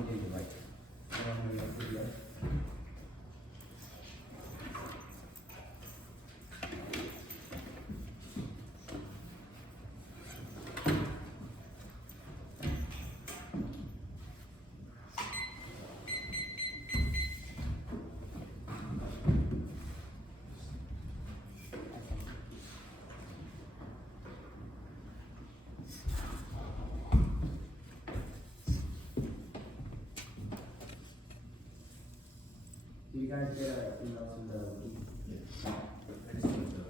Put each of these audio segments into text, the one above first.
want to do the right. I don't want to do the right. Do you guys get an email from the week? Yeah. I just need the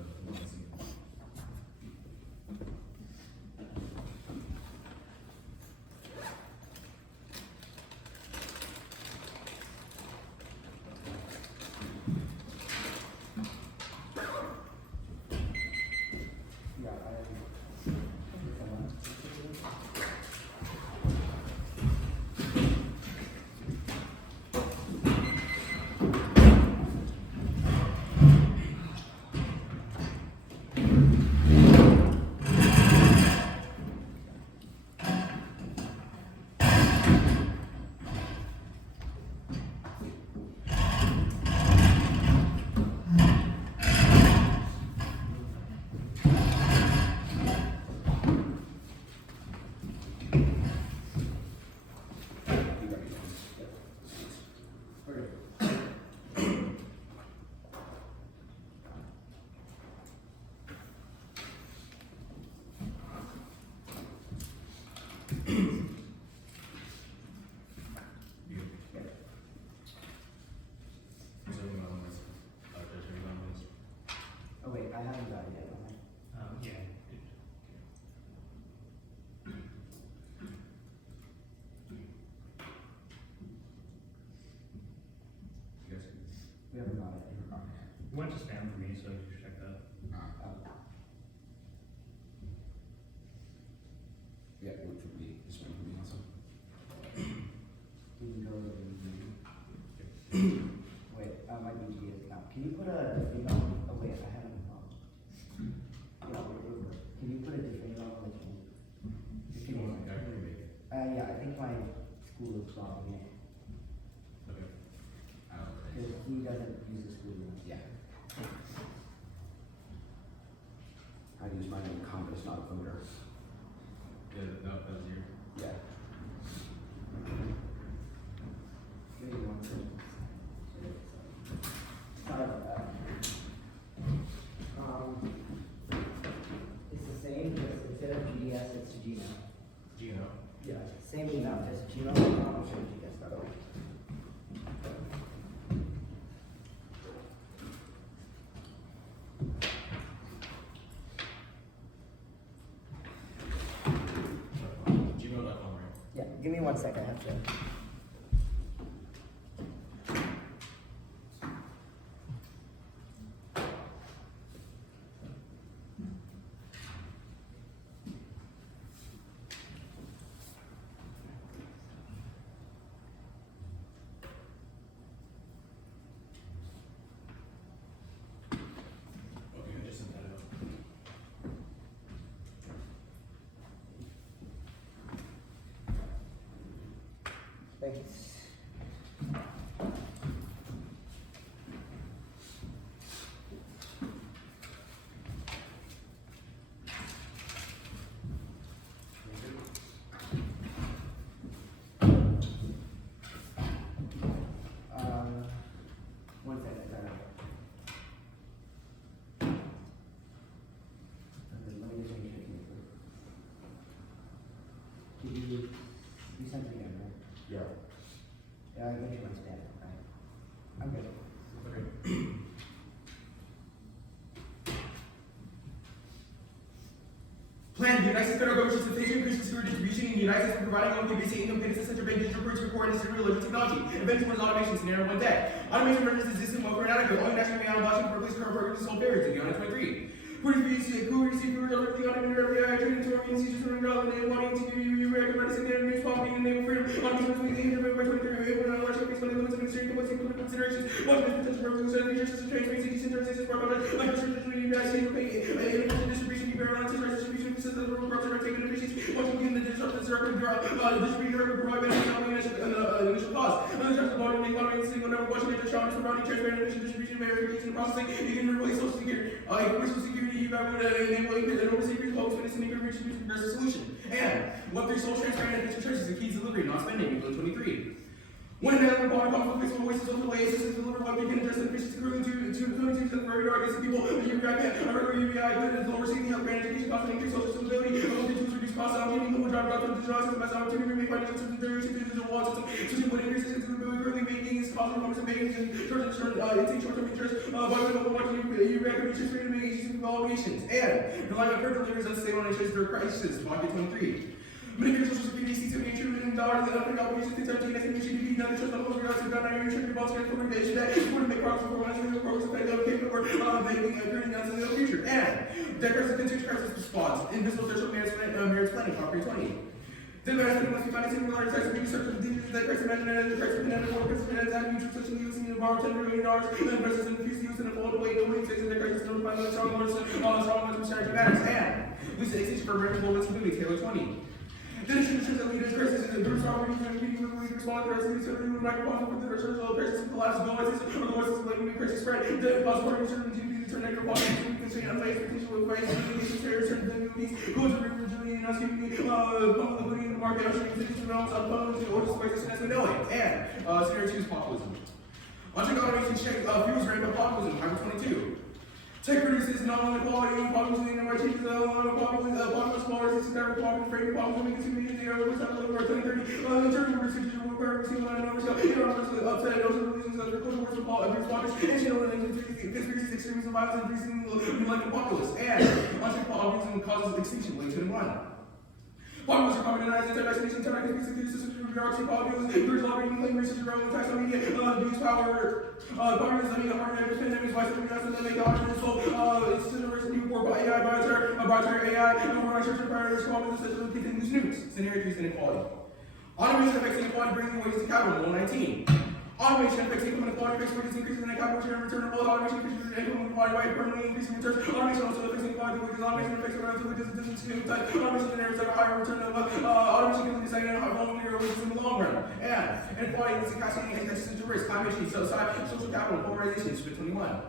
Yeah, oh wait, I haven't got it yet. yeah. You guys We haven't got it. it went to spam for me, so you should check that. Yeah, it would be this one would be awesome. We can go to the wait, my GDS now. Can you put a different email? Oh wait, I haven't. Can you put a different email on the phone? If you want, I can remake it. Yeah, I think my school is logging in. Okay. Because he doesn't use the school email. Yeah. I use mine in Congress, not a voter. Yeah, that was your. Yeah. Give me one second. Sorry about that. It's the same, just instead of GDS, it's Gmail. Gino. Yeah, same email, just gmail.com or GDS.org. Gmail.com, right? Yeah, give me 1 second, I have to. Okay, I just sent that out. Thanks. One second, sorry. Let me just make sure you sent it again, right? Yeah. Yeah, I get you my spam, right? I'm good. Okay. Plan: the United States federal government should substantially increase consumer distribution in the United States by providing only basic income payments to central bank digital currency for necessary religious technology. Advancing towards automation, scenario 1 day. Automation renders existing welfare inadequate. Only national mail Washington for replace current programs to solve barriers in the 23. Who receive everything on immediately training to remain seizures and relevant and wanting to recognize the news poverty and neighbor freedom. Automation is the interview by 23 when I watch a piece of limits of administration what's included considerations. Watch the potential revolution features such as transparency, decentralization, smart contract, like restriction to the United States, distribution, distribution, distribution, system of corruption, rectangular efficiency. Watching the disruptive circle, distribution, provide benefits, government watching it, strong, providing transparent efficient distribution, verification, and processing. You can replace Social Security. Social Security, you got to enable increase and oversee increase public spending and increase progressive solution. And Web3 social transparent and efficient choices, the key to delivery, not spending, 2023. When an animal body comes with fixable waste social waste, this is delivered by can address efficiency currently to 22% for every against people. The UBI can regular UBI good is lower seeking healthcare and education costs and increase social stability. Local tools reduce costs, allocating people drive out to digitalize the best opportunity to make financial systems to digital wallet system. Switching what increases into the currently making is possible from some banking and short-term interest by way of watching UBI can reach rate of making agencies obligations. And relying on current deliveries of stable interest through crisis, pocket 23. Medicare Social Security seeks to $2 million and other obligations to 13 estimated GDP, another trust on the regards to God, and insurance bonds and recommendation that you want to make progress for one of the programs that are capable of making a current announcement in the future. And debt crisis continues crisis response, invisible threshold merits planning, property 20. The investment must be financing the large tax and research of the dangers that crisis management and the crisis management for crisis management and mutual such as using to borrow $10 million, and investors in the future use in a fold away, nobody takes in the crisis, no finance, strong ones charity matters. And lose the extension for American global stability, Taylor 20. The ensures that leaders crisis and groups are respond to crisis to remove microphones for the research of crisis and collapse go crisis or the voices like when crisis spread the possible uncertainty to turn negative policy to constrain unfair expectation with ways to release uncertainties go to originally and asking me public liquidity in the market ushering institutional realms of funds or just ways as we know it. And scenario 2 is populism. Unchecked automation check fuels rate of populism, Hyper 22. Tech produces non-inequality, populism, and white changes, populist qualities, systematic populism, framing populism, making too many things, over 2030, internal research, where we see one and upset, those are reasons that are close to abuse politics, and conspiracies, extremism, violence, and increasing like the populace. And unchecked populism causes extinction, late 21. Populists are communized, anti-vaccination, anti-conspiracy, system bureaucracy, populism, there's lobbying, claim research, relevant tax on media, abuse power, populism, I mean, harm, pandemics, vice versa, that make the argument, so, it's terrorism, new war, AI, bioterror, AI, number one, search and priorities, populism, such as continuous news. Scenario 3 is inequality. Automation affects inequality, bringing wages to capital, 119. Automation affects income inequality, affects wages, increases in capital share and return of both. Automation increases income inequality by permanently increasing returns. Automation also affects inequality wages. Automation affects relative wages and distance type. Automation generates a higher return of wealth. Automation can decide on how long your wages in the long run. And inequality leads to cascading existential risk, climate change, social capital, polarization, split 21.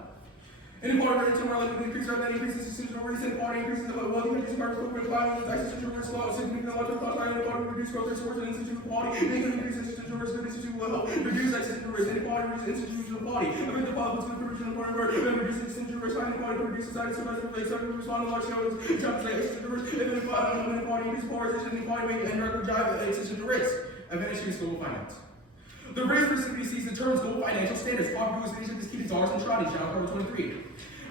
Inequality rates are likely to increase rather than increases institutional risk. Inequality increases the wealthy countries' carbon footprint, violence, existential risk, significant logical cost, inequality reduce growth, resource, and institutional quality. Income increase institutional risk, good institutional will help reduce existential risk. Inequality reduces institutional quality. Affect the public to the provision of foreign work, reduce institutional risk, high inequality to reduce society, survival, to respond to large scale challenges like existential risk. If inequality increases polarization, inequality may indirectly drive existential risk. Advantage against global finance. The race for CBDC the terms global financial standards. Popularization is key to dollars and trotties, channel 23.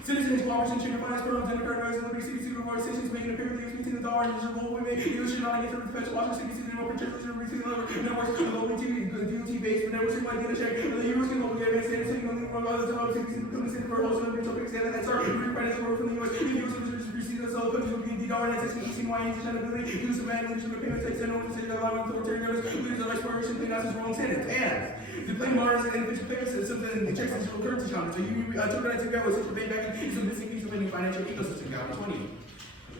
Citizens, cooperation, chain of finance programs, democratic rights, liberty, CBDC, organizations making a fair use between the dollar and digital global payment. You should not against the perpetual option CBDC, the remote purchase, between the networks, the local DOT based, the networks, like data check, the euros can global data standards, sitting on the one of the top CBDC, becoming the city for wholesale and mutual standard, and start financial work from the US. The US receive the sell countries will be the dollar and access to CNY, sustainability, use of man, leadership of payments, like center, organization, allowing authoritarian notice, leaders of exploration, clean houses, wrong standards. And the plain modern and efficient payment systems and checks and digital currency challenges. So you tokenized together with central bank banking is a missing piece of any financial ecosystem, Gap 20.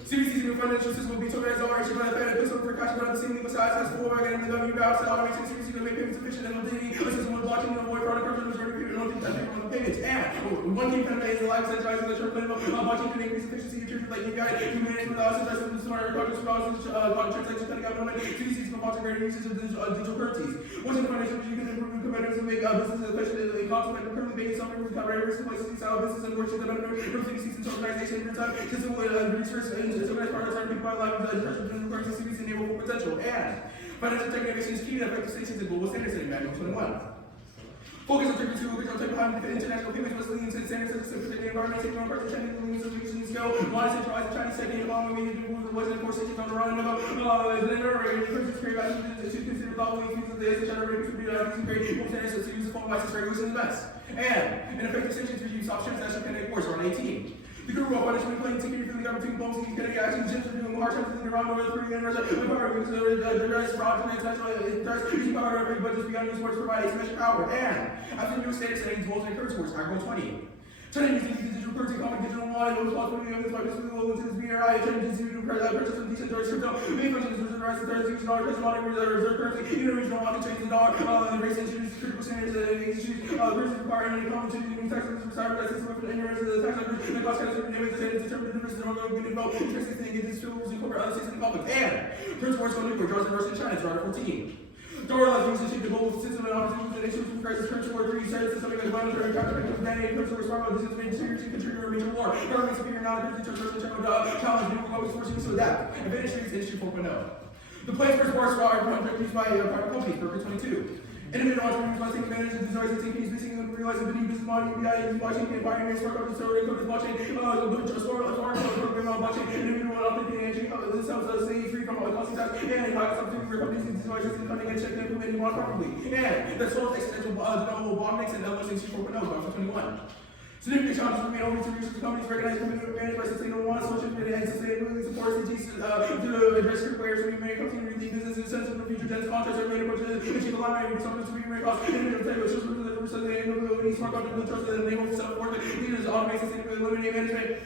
CBDC's new financial system will be tokenized over action by the Fed, pistol for cash, but at the same legal size has full back and the government balance, automation, CBDC to make payments efficient and validity, a system with blockchain to avoid fraud and corruption, majority of people don't think that they want the payments. And one key benefit is the life centralizing the short minimum blockchain can increase efficiency in terms of like UBI, humanity without centralizing the smarter contracts, transactions, cutting out government, CBDC's can foster greater usage of digital currencies. Once in the financial industry, you can improve competitors and make businesses efficient and cost effective, currently making some with copyright risk, places style business and workshops that benefit from CBDC's and tokenization in time. System will reduce risk and tokenized part of time. By life, the digital currency CBDC enable full potential. And financial tech innovation is key to effective stations and global standards setting, Manual 21. Focus on technical tools, which are behind international payments, must lean into standards such as protect the environment, safety, non-partial Chinese limits of reaching scale, non-centralized the Chinese second economy, meaning to move the Western force stations on the run, then already countries create values to consider thoughtfully things of the essential ratings to be using great global standards to use the phone license regulations and best. And effective sanctions to use soft shares that connect course on 18. The group of punishment claim security for the government bones and kinetic actions, gender doing hard times in Iran, North Korea, and Russia, the power use the rest, fraud, international interest, using power every budget beyond new sports provide asymmetric power. And after new status settings, votes and curse words, Article 20. China using these digital currency, common digital wallet, no responsibility of this by business level into this BRI, China using to purchase some decentralized crypto, main function is reserve rights to use dollar, present money, reserve currency, even regional market change the dollar, the race introduces critical standards that issues, currency requiring any common change in taxes for cyber taxes for ignorance of the tax numbers, the cost category, the name of the state, determine the difference in the good and vote, interesting thing, get these tools and cover other states in the public, and Prince Wars on nuclear, draws the in China, it's Article 14. Dollar things to shape the global system and opportunities and issues from crisis, Prince War 3, started something like monetary counterfeit, humanity, Prince War, smart, this is made seriously contributor of major war, government superior knowledge, terrorism, challenge, new global forcing us to adapt, advantage streets, industry 4.0. The plans for war are used by private companies, Worker 22. Individual entrepreneurs must take advantage of desires and take peace, missing and realize the new business model, UBI, blockchain, and pioneering smart contracts, code blockchain, program on blockchain, individual authenticity, this helps us stay free from all costly tax, and high something for companies and devices and funding and check them implementing more properly. And the source exponential developable bond mix and LSH 4.0, for 21. Significant challenges remain over to research companies recognize competitive advantage by sustainable models, social and sustainability support SDGs to address critical areas where we may continue to rethink business sensitive for future dense contracts are made approach to achieve alignment with something to be very cost individual type of social sustainability, smart contract trust and enable self-work leaders automate sustainability, eliminate management.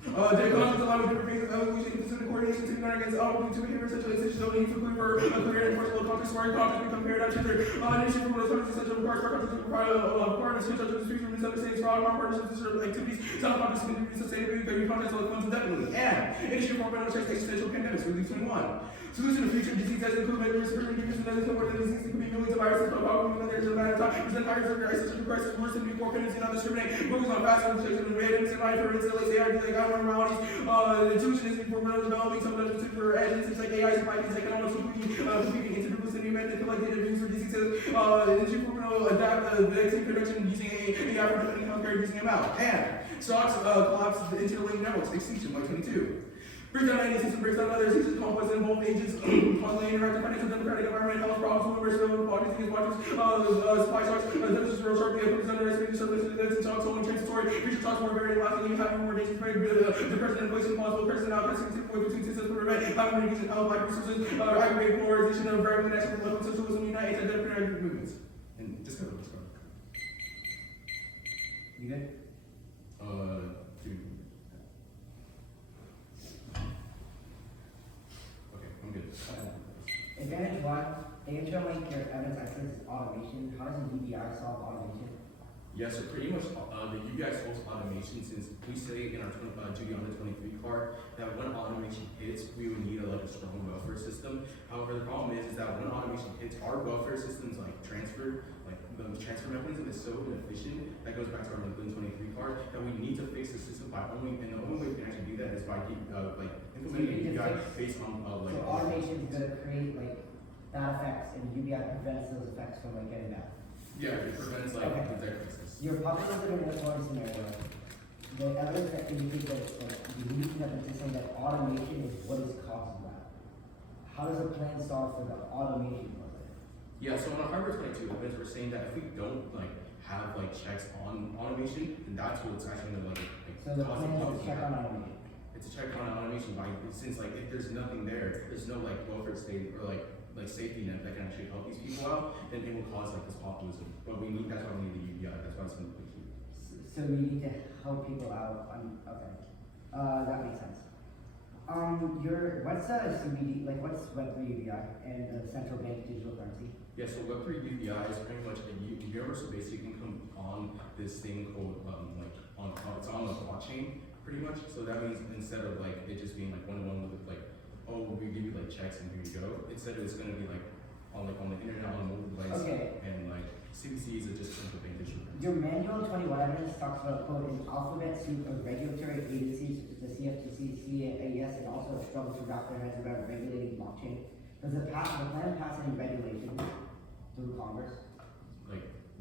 The economies allow different phases of evolution, consistent coordination to guard against opportunity to behavior such as essential need for a clear and enforceable contract, smart contracts become paradigm shift. Initiative from the authorities essential requires smart contracts to requirements such as disputes from misunderstandings, fraud, partnerships, disorder activities, self-contracts, contribute to sustainability, value contracts, all funds indefinitely. And initiative from checks existential pandemics, release 21. Solution to future disease as include risk for reducing and more than disease could be millions of viruses, but probably there's a matter of time. Present higher surgery, essential crisis, worse than before, pendency, and discriminate. Focus on fast conversations and randoms and for instance, ARD, like abnormalities. The intuition is for developing some specific for agents like AI and Python, economics, competing interdisciplinary method, like data views for diseases. Industry for adapt the vaccine production using AI for defending healthcare using ML. And stocks collapse the interlinked networks, extinction by 22. Breaks down any system, breaks down other systems, complex and involved agents, constantly interactive, financial, democratic environment, health problems, rumors, bodies, things, watches, supply shocks, deficits, real sharply, approves, underestimated, surveillance, events, and shocks, only transitory, future shocks more very lasting, having more dangerous, very depression, inflation, possible, person out, pressing, between systems, prevent, having mitigation, health, life resources, aggregate polarization of variable national level, socialism, unite, anti-democratic movements. And just go. You good? Dude. I'm good. Advantage 1, the interlink your evidence access is automation. How does a UBI solve automation? Yeah, so pretty much the UBI solves automation since we say in our duty on the 23 card that when automation hits, we would need a strong welfare system. However, the problem is that when automation hits, our welfare systems the transfer mechanism is so inefficient that goes back to our 23 card that we need to fix the system by the only way we can actually do that is by implementing a UBI based on so automation is going to create bad effects, and UBI prevents those effects from getting bad. Yeah, it prevents the debt crisis. Your populated inequality scenario, the evidence that indicates that the unique evidence is saying that automation is what is causing that. How does a plan solve for the automation of it? Yeah, so on Harvard 22 evidence, we're saying that if we don't have checks on automation, then that's what's actually going to so the plan is to check on automation. It's a check on automation since if there's nothing there's no welfare state or safety net that can actually help these people out, then it will cause this populism. But that's why we need the UBI. That's why it's going to be key. So you need to help people out. Okay, that makes sense. What's CBD? What's Web3 UBI and central bank digital currency? Yeah, so Web3 UBI is pretty much a universal basic income on this thing called it's on the blockchain pretty much. So that means instead of it just being one-on-one with oh, we give you checks and here you go. Instead, it's going to be on the internet, on a mobile device, and CBCs are just central bank digital. Your manual 21 evidence talks about quote an alphabet soup of regulatory agencies, such as the CFTC, CAS, and also a struggle to wrap their heads around regulating blockchain. Does the plan pass any regulations through Congress?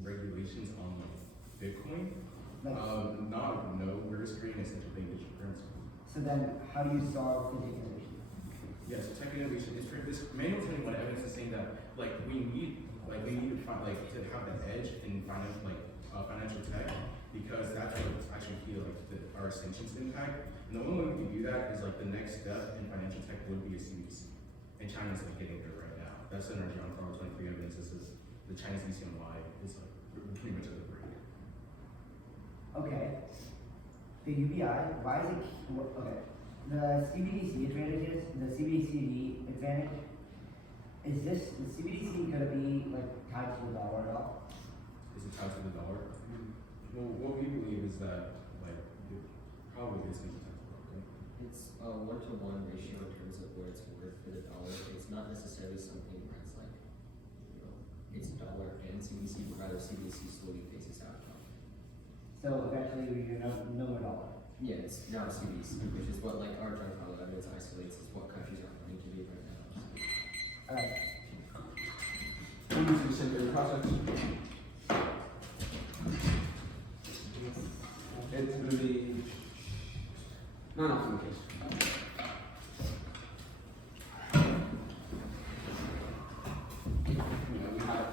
Regulations on Bitcoin? No. We're just creating a central bank digital currency. So then, how do you solve fintech innovation? Yeah, so tech innovation is this manual 21 evidence is saying that we need to find to have the edge in financial tech because that's what's actually key our sanctions impact. And the only way we can do that is the next step in financial tech would be a CBDC. And China's getting there right now. That's in our John Carl 23 evidence. This is the Chinese DCNY is pretty much at the break. Okay. the UBI, why is it, okay, the CBDC advantages, the CBDCD advantage, is the CBDC gonna be like tied to the dollar at all? Is it tied to the dollar? Well, what we believe is that, like, it probably is going to be tied to the dollar. It's a 1-to-1 ratio in terms of what it's worth for the dollar. It's not necessarily something where it's like, you know, it's dollar and CBDC, but rather CBDC slowly phases out. So eventually we're gonna no more dollar. Yeah, it's now CBDC, which is what like our drug policy evidence isolates is what countries are planning to do right now. Alright, Who needs to be sent through the process? It's going to be not often the case. You know, we have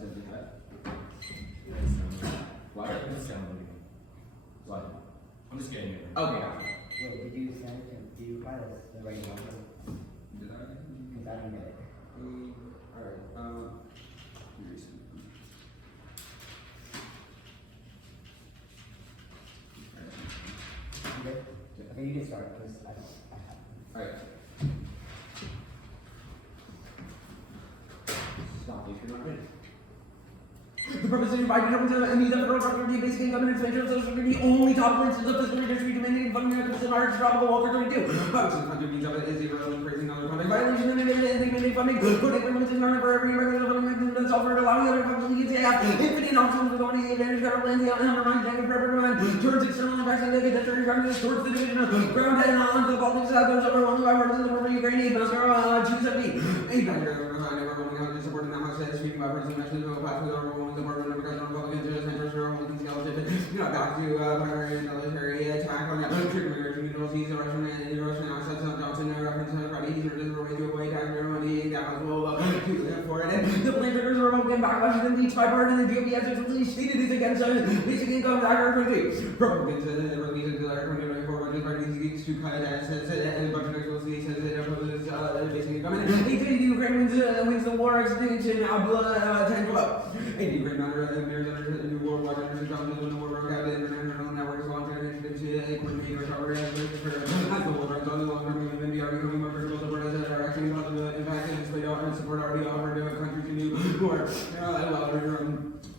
does it have? Why? It's downloading. What? I'm just getting it. Okay. wait, did you send it, did you find us the right number? Did I? Cause I didn't get it. Alright, recent. You good? Okay, you can start, cause I have. Alright. Stop if you're not ready. The purpose of inviting everyone to any federal property, basic income, and expenditure of social security only top points of the fiscal redistribution demanding funding of the March tropical welfare 22. Violation of country means of it is irrelevant, praising other conduct. Violation of mandate funding, putting permission on for every regular funding mechanism and software allowing other functions to have infinite options with only the advantage federal lands and undermine and prevent turns external impacts and negative deterrent revenues towards the division of ground and on to the politics of those overwhelmed by partisan over Ukraine, Moscow, 270. Supporting the House says, speaking by partisan messages of a path with our the Department of Agriculture, Republicans, Centers, holding scholarship, back to primary and military attack on the American universities, Russian assets on Johnson, reference to parties, or just a way to avoid taxpayer money, that was well to live for it. The plan triggers a Republican backlash and each bipartisan, the GOP has explicitly stated is against basic income tax 23. Republicans said that the release of the 2024 budget party seeks to cut assets and budget explicitly says it opposes basic income. And Ukraine wins the war extension, 10-12. Ukraine under the mirrors under the new world war under the Johnson when the war broke out, the international networks launched an initiative to equity recovery as the war runs on the long-term movement, the argument more critical support as are actually about the impact and support already offered to a country to do more.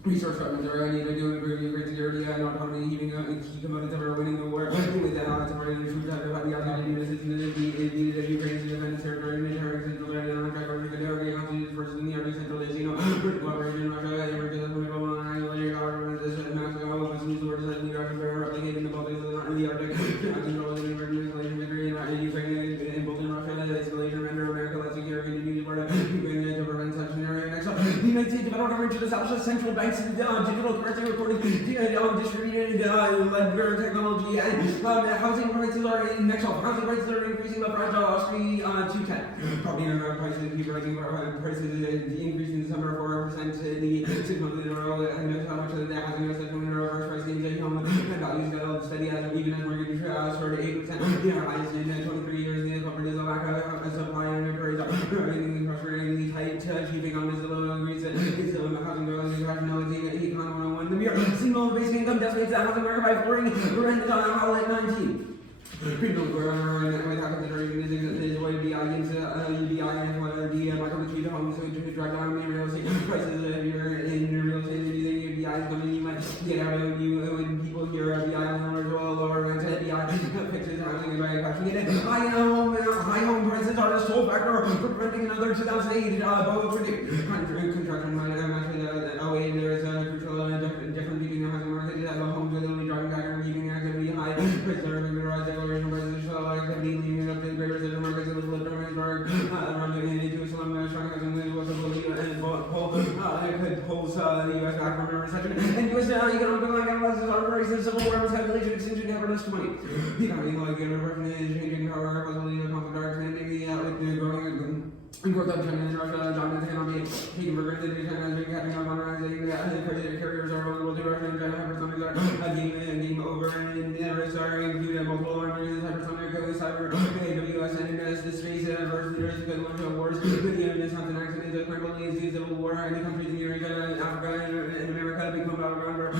Resource governments are needed to improve Ukraine's security and autonomy, even key components of our winning the war. With that, on supporting the troops that have the opportunity to assist in the Ukraine's independence territory and inherent central area on track over the area constituted first in the area central is, British cooperation, Russia, America, government, this Mexico, Western sources, and the Russian Empire, replicating the Baltics and the Arctic, control of the American escalation victory in Ukraine, and both in Russia, the escalation render America less secure, continue to support Ukraine to prevent such an area. Next up, the United States federal government should establish a central bank digital currency recording, distributed ledger technology, and housing prices are housing prices are increasing, but fragile Street 210. Property prices keep rising, prices increased in December 4% in the 6 months in a row, and how much of the housing assessment in a row price gains home and values held steady as even as mortgage soared 8%. The highest in 23 years. The company is a lack of supply and inventories are frustratingly tight, keeping on this low increase. It's housing growth is rationality. Econ 101. The mere single basic income decimates the housing market by flooring rent on Howlett 19. People were with half of the duration is way beyond UBI and whether the market between homes so to drive down the real estate prices if you're in real estate using UBI is coming you might get out of you when people hear UBI numbers or lower rents UBI fixes housing and by crashing it. High home prices are the sole factor for preventing another 2008 boat predict. Construction might actually there is a crucial difference between the housing market that the homes are literally driving back and keeping activity high. Prices are regularized declaration prices show activity leaving up to the greater center markets of the Liverpool around getting into some strong housing was a belief and it could pulls the U.S. back from a recession, and U.S. economic analysis are crisis, civil war, miscalculation, extinction, governance to money. The economy, like, changing power, possibility of conflict, expanding the growing growth of China and Russia, dominance cannot be taken for granted. China is catching up on rising carriers are available to Russia and China. Hypersonics are game over, and risks are included multiple armies, hypersonic, cyber, AWS, NMS, the space, versus the risk of launch wars. The evidence has an accident that primarily is civil war, and the countries in Eurasia, Africa, and America become battleground for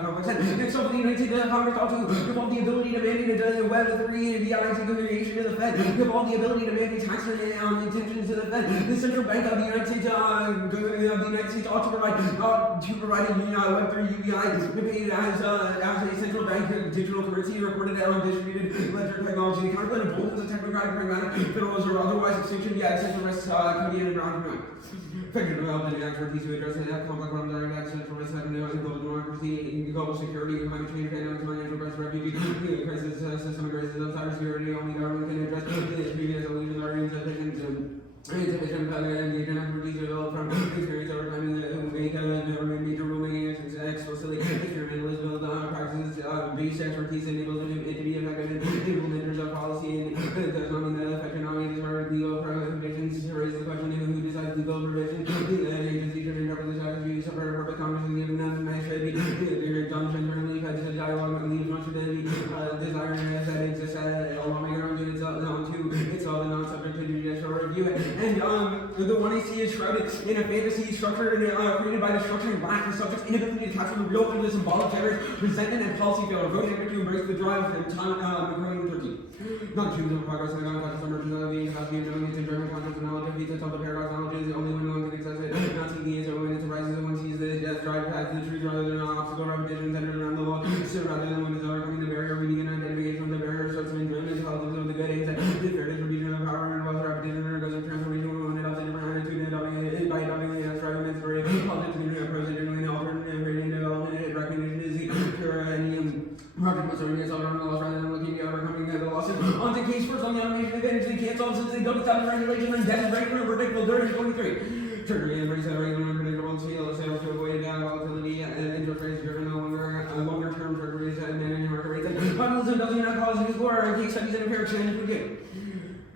conflicts. Next up, the United States Congress also developed the ability to mandate the Web3 UBI configuration of the Fed, developed the ability to mandate tax intentions to the Fed. The Central Bank of the United States ought to provide a Web3 UBI paid as a central bank digital currency recorded on distributed ledger technology. The counterpart of both the technocratic pragmatic federalism or otherwise extinction via existential Canadian and brown effective development and expertise to address the complex problems that are existential risk and global democracy, global security, climate change, pandemics, financial crisis, refugee crisis, systemic racism, cybersecurity. Only government can address the previous illusions or insufficient insufficient engagement expertise developed from experience over time in the major rulemaking explicitly experimentalist practices based expertise enables it to be effective implementers of policy and it does not mean that effectiveness or legal prohibitions to raise the question of who decides legal provision. The agency should interpret the statute to separate purpose Congress and given them should be done transparently because the dialogue and leaves much of the desire that exists at a lawmaker on itself and not subject to judicial review. And the one I see is shrouded in a fantasy structure created by the structuring black the subject's inability to capture the real and the symbolic terrors, resentment, and policy failure. Voting to embrace the drive and time growing Turkey. Not choosing progress in the context of emergence of being happy and knowing its enjoyment concepts and knowledge of feats until the paradox knowledge is the only one who can access it. Not seeking is when it arises and one sees the death drive past the truth rather than an obstacle repetition centered around the law. So rather than when it's overcoming the barrier, reading an identification with the barrier, sorts of enjoyment, intelligence of the good aims at the fair distribution of power and wealth repetition and goes of transformation when it adopts a different attitude and by adopting the striving and story politics and approach it and alternative rating development and recognition is the pure and project must serving itself around the loss rather than looking at overcoming the losses. On to case first on the automation advantage they can't solve since they don't stop the regulation and death is regular and predictable during 23. Trigger embrace that regular and predictable sales to avoid volatility and interest rates driven no longer term treasuries and managing market rates. And populism doesn't have cause news war and case studies and empirics and forget.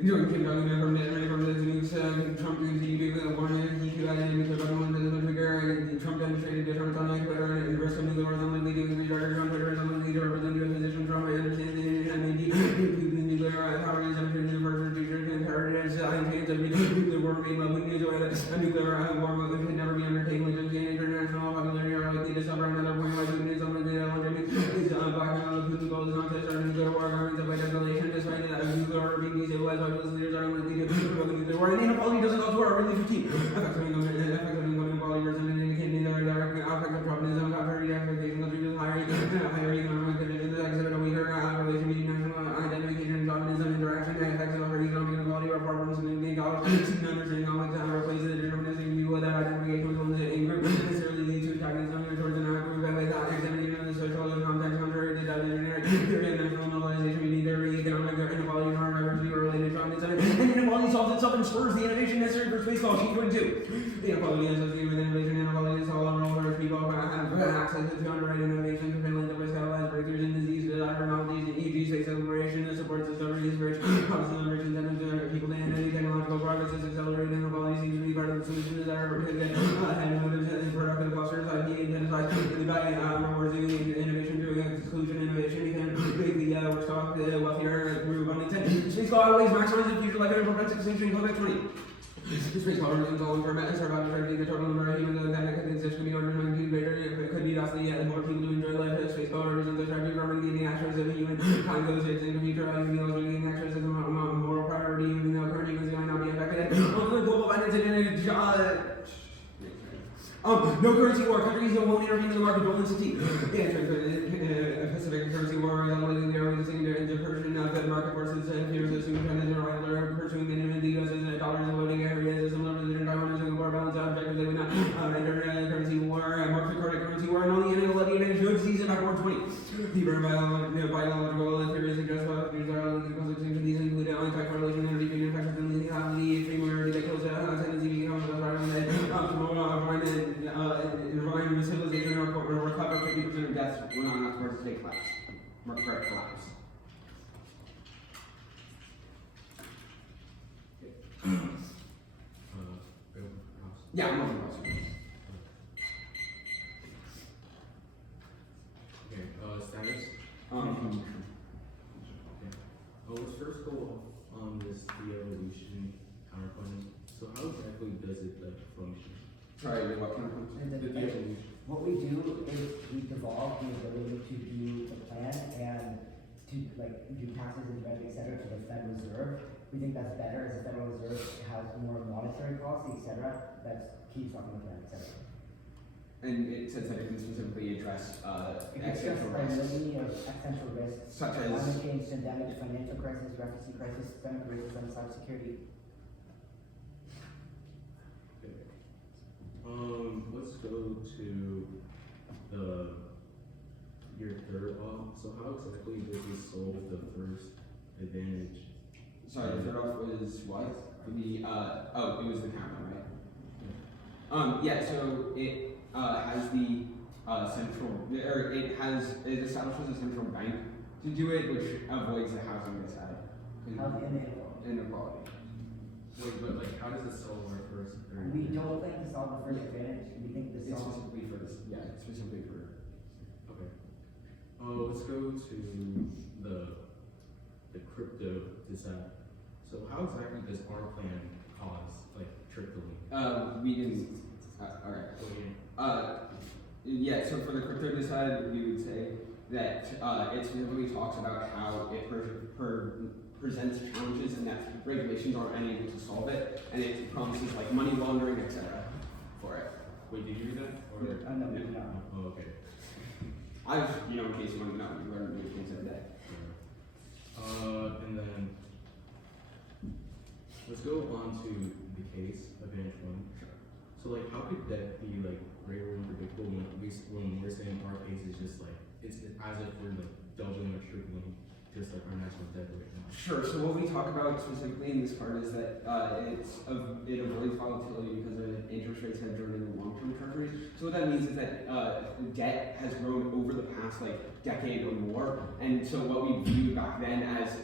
During Kim Jong-un from the news, Trump used GDP with a warning, he added nuclear weapon to the trigger, and Trump demonstrated deterrence on Twitter, and the rest of nuclear wars unlikely to increase records on Twitter is unlikely to represent U.S. position. Trump understands and indeed Putin's nuclear power is demonstrated in first future imperatives. I intend to be nuclear war made by Putin is a nuclear war movement could never be undertaken with international popularity are likely to suffer another point why Putin is unlikely to legitimate is blackmail of Putin's goal is not to start a nuclear war governments of escalation despite that nuclear war being destabilized populist leaders are unlikely to provoke a nuclear war and inequality doesn't go to war really 15 effective inequality versus indicating the direct effect of Trumpism contrary expectations of regions higher economic divisions exhibit a weaker relation between national identification dominance and interaction and effects of economic inequality or problems in the understanding knowledge and replaces the deterministic view that identification with one's in-group necessarily leads to antagonism towards an out-group without examining the social context contrary to diversionary theory of national normalization meaning theory economic inequality nor diversity or related dominance and inequality solves itself and spurs the innovation necessary for space law. Sheet 22. The inequality associated with innovation inequality is all around where people have access to underwrite innovation to finland that was catalyzed breakthroughs in disease, abnormalities, e.g. space exploration, the support discovery, inspiration, policy innovation, and people to entity, technological progress is accelerated inequality seems to be part of the solution that are prohibited and motives and productive clusters IP identifies the value rewards innovation through exclusion innovation can make the work stock wealthier through abundance and space law always maximizes the future likelihood and prevents extinction until 20. The space law is all for survival tragedy, the total number of humans that could exist could be ordered to be greater, it could be vastly more people to enjoy life as space law represents the tragedy from the actions of the human time goes into the future, having the living actions as a moral priority, even though current humans might not be affected. On the global finance and no currency war, countries that won't intervene in the market, don't institute. Pacific currency war is unlikely to be into Persian Fed market forces, fears assume China is a pursuing the U.S. as dollars and voting areas, similar to the Taiwan and Singapore balance objectives, they would not enter currency war, market currency war, and only inequality and should seize it back 20. Deeper biological theories suggest that these are likely because of these include anti-correlation, energy, infections, and lethality, extreme rarity that kills tendency becomes a environment credit collapse. Yeah, I'm looking for Okay, status. Okay. Let's first go on this de-evolution counterpoint. So how exactly does it function? sorry, what kind of function? The de-evolution. What we do is we devolve the ability to do the plan and to do taxes and revenue, et cetera, to the Federal Reserve. We think that's better as the Federal Reserve has more monetary policy, et cetera, that keeps on the plan, et cetera. And it says that it can specifically address It can address existential a risks, litany of existential risks, such as climate change, pandemic, financial crisis, refugee crisis, systemic racism, cybersecurity. Let's go to your third law. So how exactly does this solve the first advantage? sorry, the third off was what? The it was the countdown, right? Yeah, so it has the it establishes a central bank to do it, which avoids the housing misad Health and inequality. inequality. Wait, but how does this solve our first? We don't think to solve the first advantage. We think to It's solve. specifically for this. Yeah, it's specifically for. Okay. Let's go to the crypto design. So how exactly does our plan cause trickling? We didn't. All right. Okay. Yeah. So for the crypto decide, we would say that it specifically talks about how it presents challenges and that regulations aren't unable to solve it, and it promises money laundering, etc. for it. Wait, did you read that? Or No, we do not. Oh, okay. I've, in case you want to know, we learn new things every day. And then let's go on to the case advantage one. So how could that be rare and predictable when we're saying our case is just it's as if we're doubling or tripling just our national debt right now. Sure. So what we talk about specifically in this part is that it avoids volatility because of interest rates have grown in the long-term treasuries. So what that means is that debt has grown over the past decade or more, and so what we viewed back then as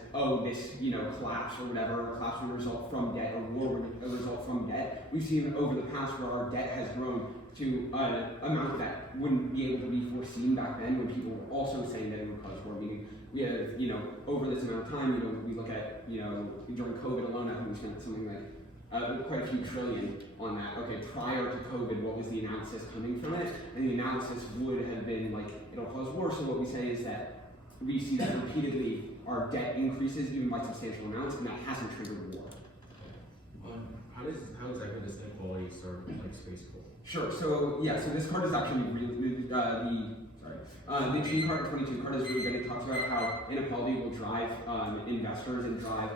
this collapse or whatever, collapse would result from debt or war would result from debt. We've seen over the past where our debt has grown to an amount that wouldn't be able to be foreseen back then when people were also saying that it would cause war. Meaning we have, over this amount of time, we look at, during COVID alone, I think we spent something quite a few trillion on that. Okay, prior to COVID, what was the analysis coming from it? And the analysis would have been it'll cause war. So what we say is that we see that repeatedly our debt increases even by substantial amounts, and that hasn't triggered war. How exactly does inequality start space coal? Sure. So yeah. So this card is actually the G card, 22 card is really good. It talks about how inequality will drive investors and drive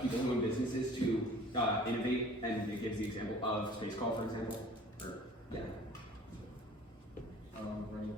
people who own businesses to innovate, and it gives the example of space call, for example. Running.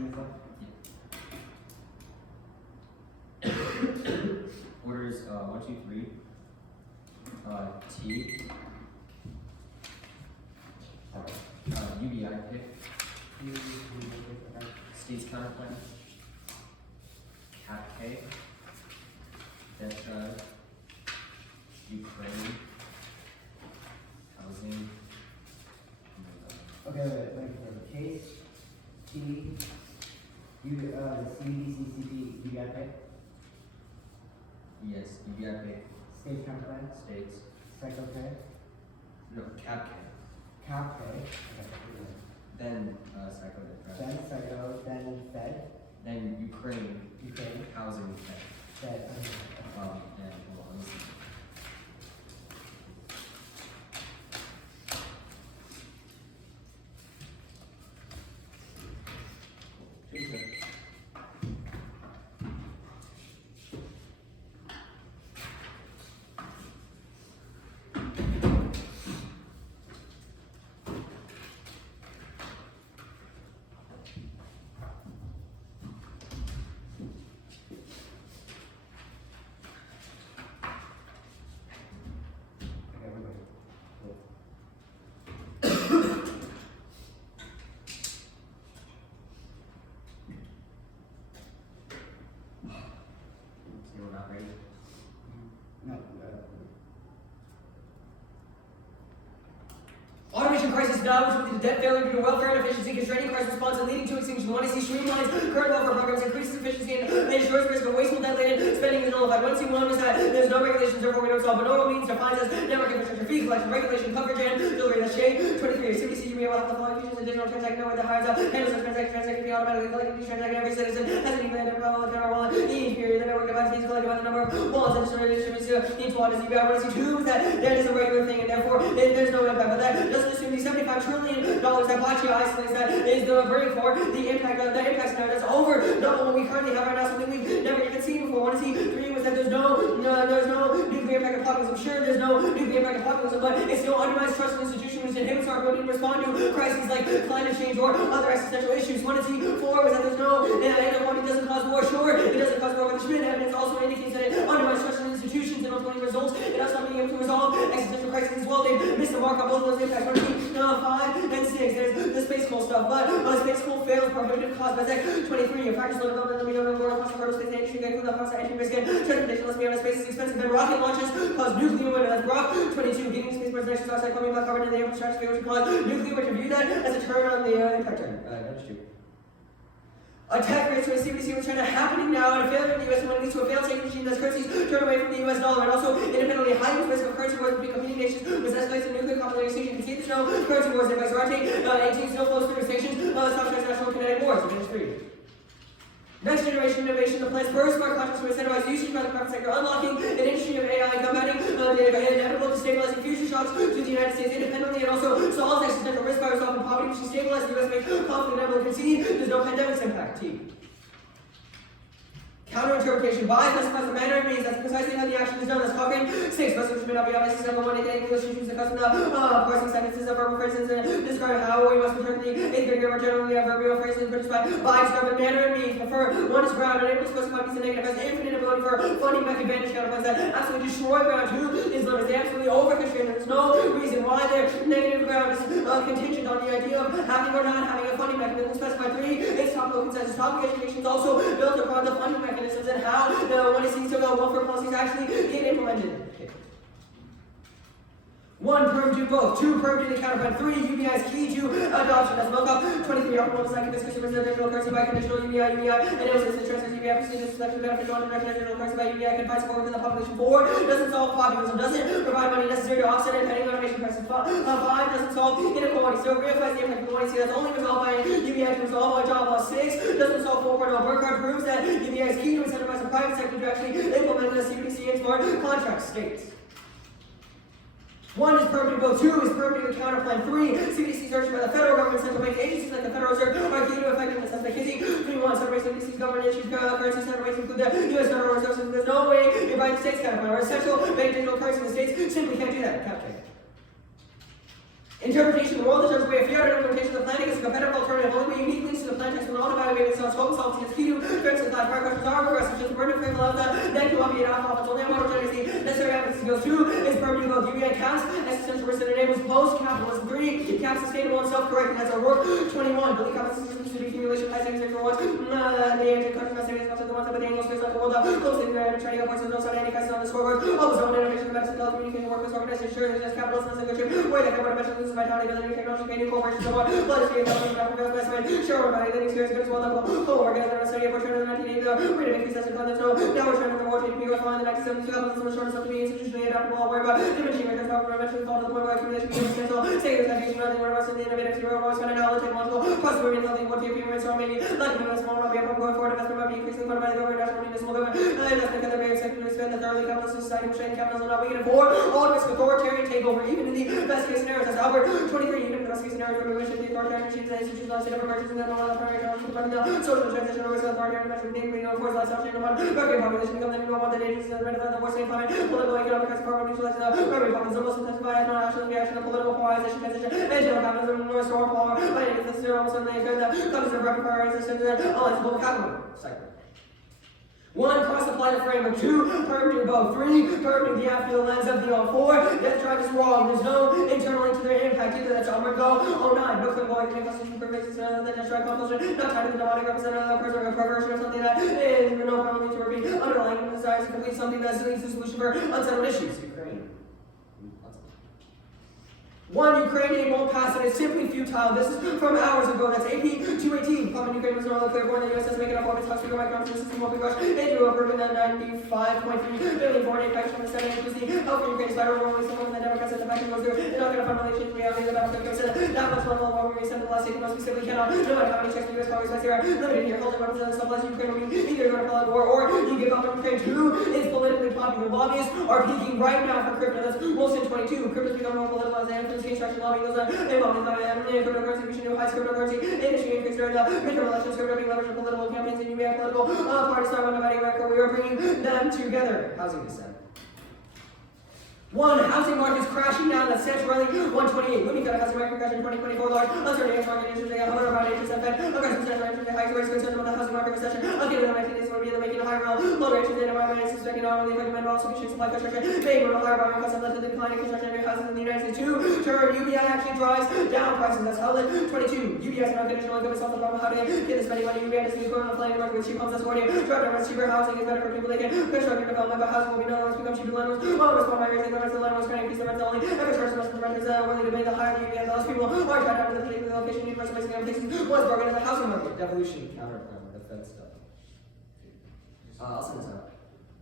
myself. Orders 1, 2, 3. T. UBI pick. States counterplan. Cap K. Death drive. Ukraine. Housing. Okay, wait for the case. T. The CDCCP UBI pick. Yes, UBI pick. State counterplan. States. Psycho K. No, Cap K. Cap K. Okay. Then Psycho death drive. Then Psycho. Then Fed. Then Ukraine. Ukraine. Housing Fed. Fed. And hold on, let's see. We're not ready. No. Automation crisis now, which will lead to debt failure due to welfare inefficiency, constraining crisis response, and leading to extinction. We want to see streamlines current welfare programs, increases efficiency, and ensures risk of wasteful debt-laden spending is nullified. One thing we want is that there's no regulations, therefore we don't solve, but no means defines as network infrastructure, fee collection, regulation, coverage, and delivery. That's J23. CBC, you may well have the following features: additional transaction network that hires handles the transaction be automatically collecting these transactions. Every citizen has an email, wallet, account, or wallet. Each period, the network divides these collected by the number of wallets and distributes each wallet as UBI. I want to see two is that is a regular thing, and therefore there's no impact. But that doesn't assume the $75 trillion that blockchain isolates that is the burning for the impact of the impact scenario. That's over double what we currently have right now, something we've never even seen before. Want to see three was that there's no nuclear impact of populism. Sure, there's no nuclear impact of populism, but it still undermines trust in institutions which inhibits our ability to respond to crises like climate change or other existential issues. Want to see four was that there's no inequality doesn't cause war. Sure, it doesn't cause war, but the Schmidt evidence also indicates that it undermines trust in institutions and ultimately results in us not being able to resolve existential crises as well. They've missed the mark on both of those impacts. Want to see 5 and 6. There's the space coal stuff, but space coal fails prohibitive cause by Zach 23. In practice, low development, let me know more cost of hurdles, space industry, can include the cost of entry risk and transportation. Let's be honest, space is expensive, and rocket launches cause nuclear winter. That's Brock 22. Giving space birds next to us, like coming back carbon in the air stratosphere, which cause nuclear winter. View that as a turn on the impact turn. That's true. Attack rates from the CBDC return are happening now, and a failure in the US when leads to a failed saving regime that's currencies turn away from the US dollar, and also independently heightens risk of currency wars between competing nations, which escalates the nuclear conflict extinction. You can see there's no currency wars there by Zarate, 18 still flows through stations, stop transnational kinetic wars, which is free. Next generation innovation, the plan's first smart contracts will incentivize usage by the private sector, unlocking an industry of AI, combating inevitable destabilizing future shocks to the United States independently, and also solves existential risk by resolving poverty, which can stabilize the US, make conflict inevitable. Concede there's no pandemic's impact. T. Counterinterpretation by specifies the manner and means. That's precisely how the action is done. That's Cochrane 6. Resolution may not be obvious. Example 1. English issues the custom of parsing sentences of verbal phrases and describe how we must interpret the 8th grade grammar. Generally, adverbial phrases produced by describe manner and means. Prefer one is ground, unable to specify means the negative, has infinite ability for funding back advantage counterparts that absolutely destroy ground. 2 is limits. They absolutely over-constrain. There's no reason why their negative ground is contingent on the idea of having or not having a funding mechanism. Specify 3 is topical consensus. Topic education is also built upon the funding mechanisms and how when it seems to go welfare policies actually get implemented. Okay. 1. Perm do both. 2. Perm do the counterpart. 3. UBI is key to adoption. That's Milk 23. Optimal design convince consumers that digital currency by conditional UBI enables the transfers UBI procedures selection benefit on direct digital currency by UBI can find support within the population. 4. Doesn't solve populism. Doesn't provide money necessary to offset impending automation prices. 5. Doesn't solve inequality. So reifies the impact of the that's only resolved by UBI to resolve a job loss. 6. Doesn't solve 4.0. Burkhardt proves that UBI is key to incentivize the private sector to actually implement the CBDC and smart contract states. 1 is permanent both. 2 is permanent counterplan. 3 CBDCs urged by the federal government, central bank agencies like the Federal Reserve are key to effectiveness. That's McKinsey. 3.1 separate CBDCs government issued currency center rates include the U.S. Federal Reserve. There's no way to invite the states counterplan or a central bank digital currency in the states simply can't do that. Captain. Interpretation of the world in terms of way of fiat implementation of the plan is a competitive alternative. Only way unique links to the plan text will not evaluate itself. Scope solvency is key to defense of the class. Prior questions are regressive, which is the burden of faithful alpha, negative obviate alpha, only a monogeneity, necessary evidence goes 2 is permanent above UBI caps, existential risk that enables post-capitalism. 3, caps sustainable and self-correcting. That's our work. 21, believe capital systems to be accumulation, high savings for once. The ancient country must have the ones that with the annual space like the world up, closely trading upwards of no side any crisis on the scoreboard. All the zone innovation, medicine, telecommunication, workers, organization, sure, there's just capitalism as a good trip. Where the government mentions this is vitality, building technology, paying corporations, so on. Blood is being done, sure, everybody, living spirits, good as well, level. Oh, organized study of return in the 1980s, freedom increase as a content, so now we're turning the war to be going on in the 1970s, capitalism was short enough to be institutionally adaptable, worry about diminishing records, power, eventually fall to the point where accumulation becomes essential, saying this education, rather than what about the innovative, zero, always kind of knowledge, technological, prosperity, and healthy, what do you payment, so maybe, like, a small amount of going forward, investment might be increasing, funded by the government, national, municipal government, investment can be expected to spend the thoroughly capitalist society, which capitalism not weakened for, all risk authoritarian takeover, even in the best case scenarios, as Albert 23, even in the best case scenarios, where we wish the authoritarian machines and institutions, not state of emergency, and then all primary social transition, or risk authoritarian measures, namely, no force, lifestyle change, working population, become the new one, the dangers, the red of the war, same climate, political, economic, crisis, carbon, neutralizing the urban populations, almost intensify as non-actual reaction to political polarization, transition, and general capitalism, restore power, but it is zero, almost certainly, the comes of rapid fire resistance, and alliance global capital cycle. 1, cross-apply the framework. 2, permitting both. 3, permitting the after the lens of the all. 4, death drive is wrong. There's no internal link to their impact either. That's on go. 9, no clinical argument, constitution pervasive, the death drive compulsion, not tied to the demonic representative of a perversion or something that is no problem to repeat. Underlying desires to complete something that leads to solution for unsettled issues. Ukraine. 1, Ukrainian won't pass it. It's simply futile. This is from hours ago. That's AP 218. Common Ukraine was not clear born. The U.S. has making up orbits. Talks to go back on the system. Won't be rushed. They drew over in the 95.3 billion foreign effects from the Senate. It was the help for Ukraine spider rolling someone when the Democrats at the back goes through. They're not going to find relations in reality. The battle said that much level of war we sent the last 18 months. We simply cannot. No matter how many checks the U.S. Congress has here, limited here. Holding weapons and supplies Ukraine will be either going to call it war or you give up on Ukraine. 2 is politically popular. Lobbyists are peaking right now for crypto. That's Wilson 22. Crypto's become more political as they influence the instruction lobbying goes cryptocurrency, we should do high cryptocurrency, industry increase during the midterm elections, crypto being leveraged for political campaigns, and you have political parties not dividing America. We are bringing them together. Housing dissent. 1, housing markets crashing down. That's Centrally 128. When you got a housing market crash in 2024, large uncertainty against market interest rate, however about interest and Fed, aggressive central interest rate hikes, raising concern about the housing market recession. Again, in the 1980s, would be the making a higher lower interest rate environment, suspecting not only the but also pushing supply construction, maybe a higher borrowing costs have led to the decline in construction of houses in the United States. 2, turn UBI actually drives down prices. That's how 22. UBI is not conditional income itself the problem. How do they get the spending money? UBI is the equivalent of playing the market with cheap homes. That's 40. Drive down cheaper housing is better for people. They can construct your development, but housing will be known as become cheaper landlords. Well, respond by raising the rents of the landlords, trying to increase the rents only. Every source of the rent is willing to make the higher the UBI. Those people are tied down to the particular location, need for placing on places was broken in the housing market. Devolution, counterclaim, defense stuff. I'll send this out.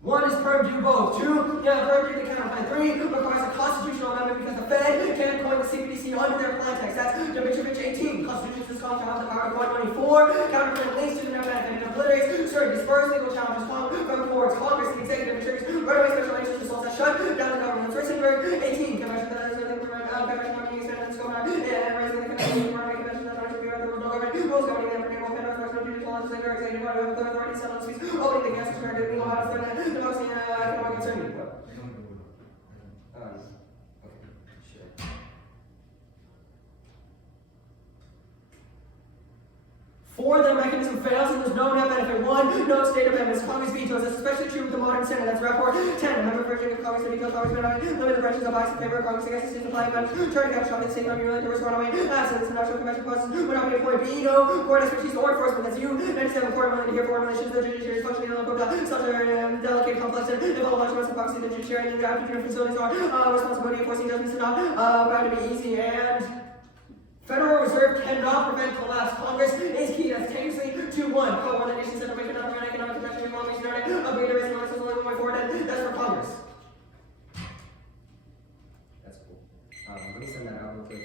1 is perm do both. 2, perm do the counterclaim. 3 requires a constitutional amendment because the Fed can't coin the CBDC under their plan text. That's Dimitrovich 18. Constitution says Congress have the power to coin money. 4, counterclaim links to the net benefit and obliterates certain dispersed legal challenges from towards Congress, the executive, triggers runaway special interest results that shut down the government. Schwarzenberg 18. Convention that is nothing from convention not being expanded in scope and raising the convention runaway convention that not to be read the government rules governing the American Federal Special Judicial Legislature executive body with authority settled disputes opening the gas experiment legal matters that democracy and economic uncertainty. What? Okay, sure. 4, the mechanism fails and there's no net benefit. 1, no state amendments. Congress vetoes. That's especially true with the modern Senate. That's report 10. Member version of Congress to veto Congress limited branches of bias in favor of Congress against the state applying amendments. Turn cash on the state on your to respond away. Absence. The National Convention process would not be appointed. B, no court expertise or enforcement. That's you. 97. Court willing to hear foreign relations. The judiciary is functioning in a local such a delicate, complex, and involve much less proxy. The judiciary and the different facilities are responsibility of enforcing judgments is not bound to be easy. And Federal Reserve cannot prevent collapse. Congress is key. That's technically 2-1. Co one the nation's central bank cannot prevent economic contraction of economies starting a greater risk unless it's only 1 way forward. That's for Congress. That's cool. Let me send that out real quick.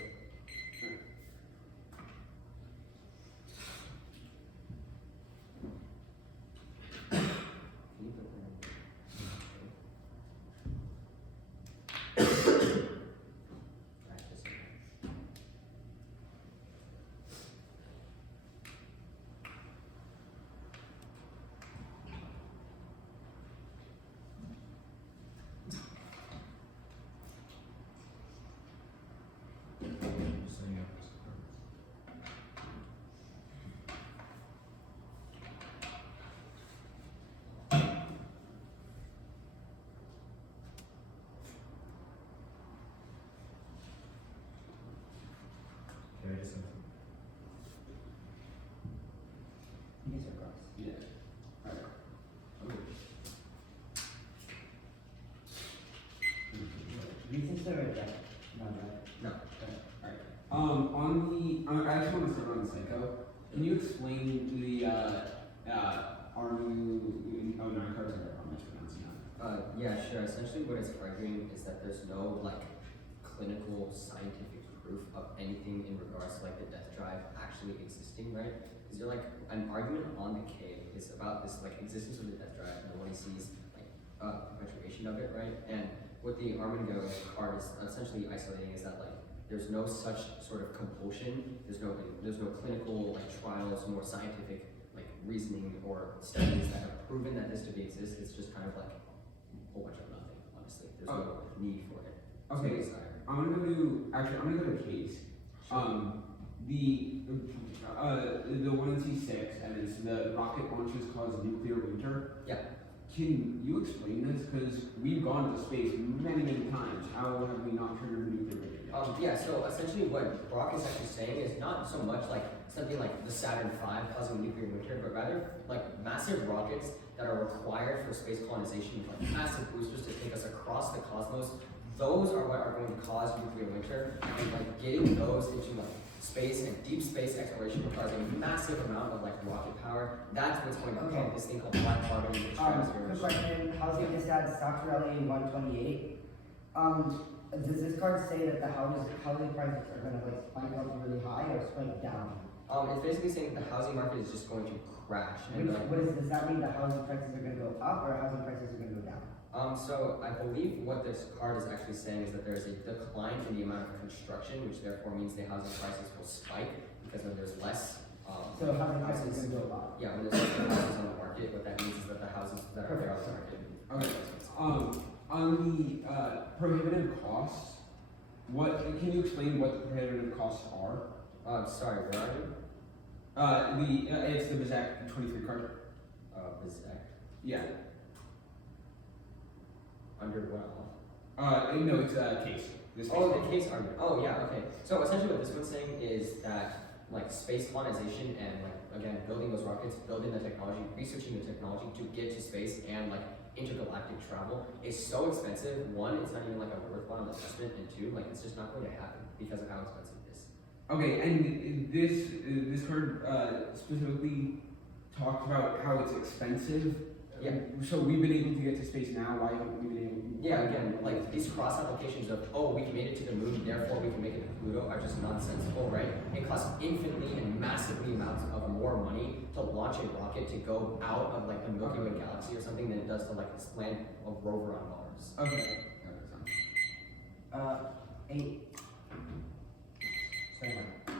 Reasons to reject. No, No. Alright. On the, I just want to start on the psycho. Can you explain the RU09 cards? I'm mispronouncing that. Yeah, sure. Essentially, what it's arguing is that there's no like clinical scientific proof of anything in regards to like the death drive actually existing, right? Because you're like an argument on the K is about this like existence of the death drive, and no one sees like perpetuation of it, right? And what the Armango card is essentially isolating is that like there's no such sort of compulsion. There's no clinical like trials, more scientific like reasoning or studies that have proven that this to be exist. It's just kind of like a whole bunch of nothing. Honestly, there's no need for it. Okay, I'm gonna go to case. The one in C6, and it's the rocket launches cause nuclear winter. Yeah. Can you explain this? Because we've gone to space many times. How have we not triggered a nuclear winter yet? Yeah, so essentially what Brock is actually saying is not so much like something like the Saturn V causing nuclear winter, but rather like massive rockets that are required for space colonization, like massive boosters to take us across the cosmos. Those are what are going to cause nuclear winter, and like getting those into like space and deep space exploration requires a massive amount of like rocket power. That's what's going to pump this thing called black carbon in the stratosphere. Quick question, housing is at Stocks-Raleigh 128. Does this card say that the housing prices are gonna like spike up really high or spike down? It's basically saying that the housing market is just going to crash. And like, Does that mean that housing prices are gonna go up or housing prices are gonna go down? So I believe what this card is actually saying is that there's a decline in the amount of construction, which therefore means the housing prices will spike because when there's less So housing prices are gonna go up? yeah, when there's less houses on the market, what that means is that the houses that are there on the market. Okay. On the prohibitive costs, can you explain what the prohibitive costs are? Sorry, where are you? It's the Bizak 23 card. Bizak. Yeah. Under what? No, it's a case. This Oh, case. the case argument. Oh, yeah, okay. So essentially what this one's saying is that like space colonization and like again building those rockets, building the technology, researching the technology to get to space and like intergalactic travel is so expensive. One, it's not even like a worthwhile investment, and two, like it's just not going to happen because of how expensive it is. Okay, and this card specifically talks about how it's expensive. Yeah. So we've been able to get to space now. Why haven't we been able to? Yeah, again, like these cross applications of we made it to the moon, therefore we can make it to Pluto are just nonsensical, right? It costs infinitely and massively amounts of more money to launch a rocket to go out of like the Milky Way galaxy or something than it does to like land a rover on Mars. Okay. 8. Sorry, Mike.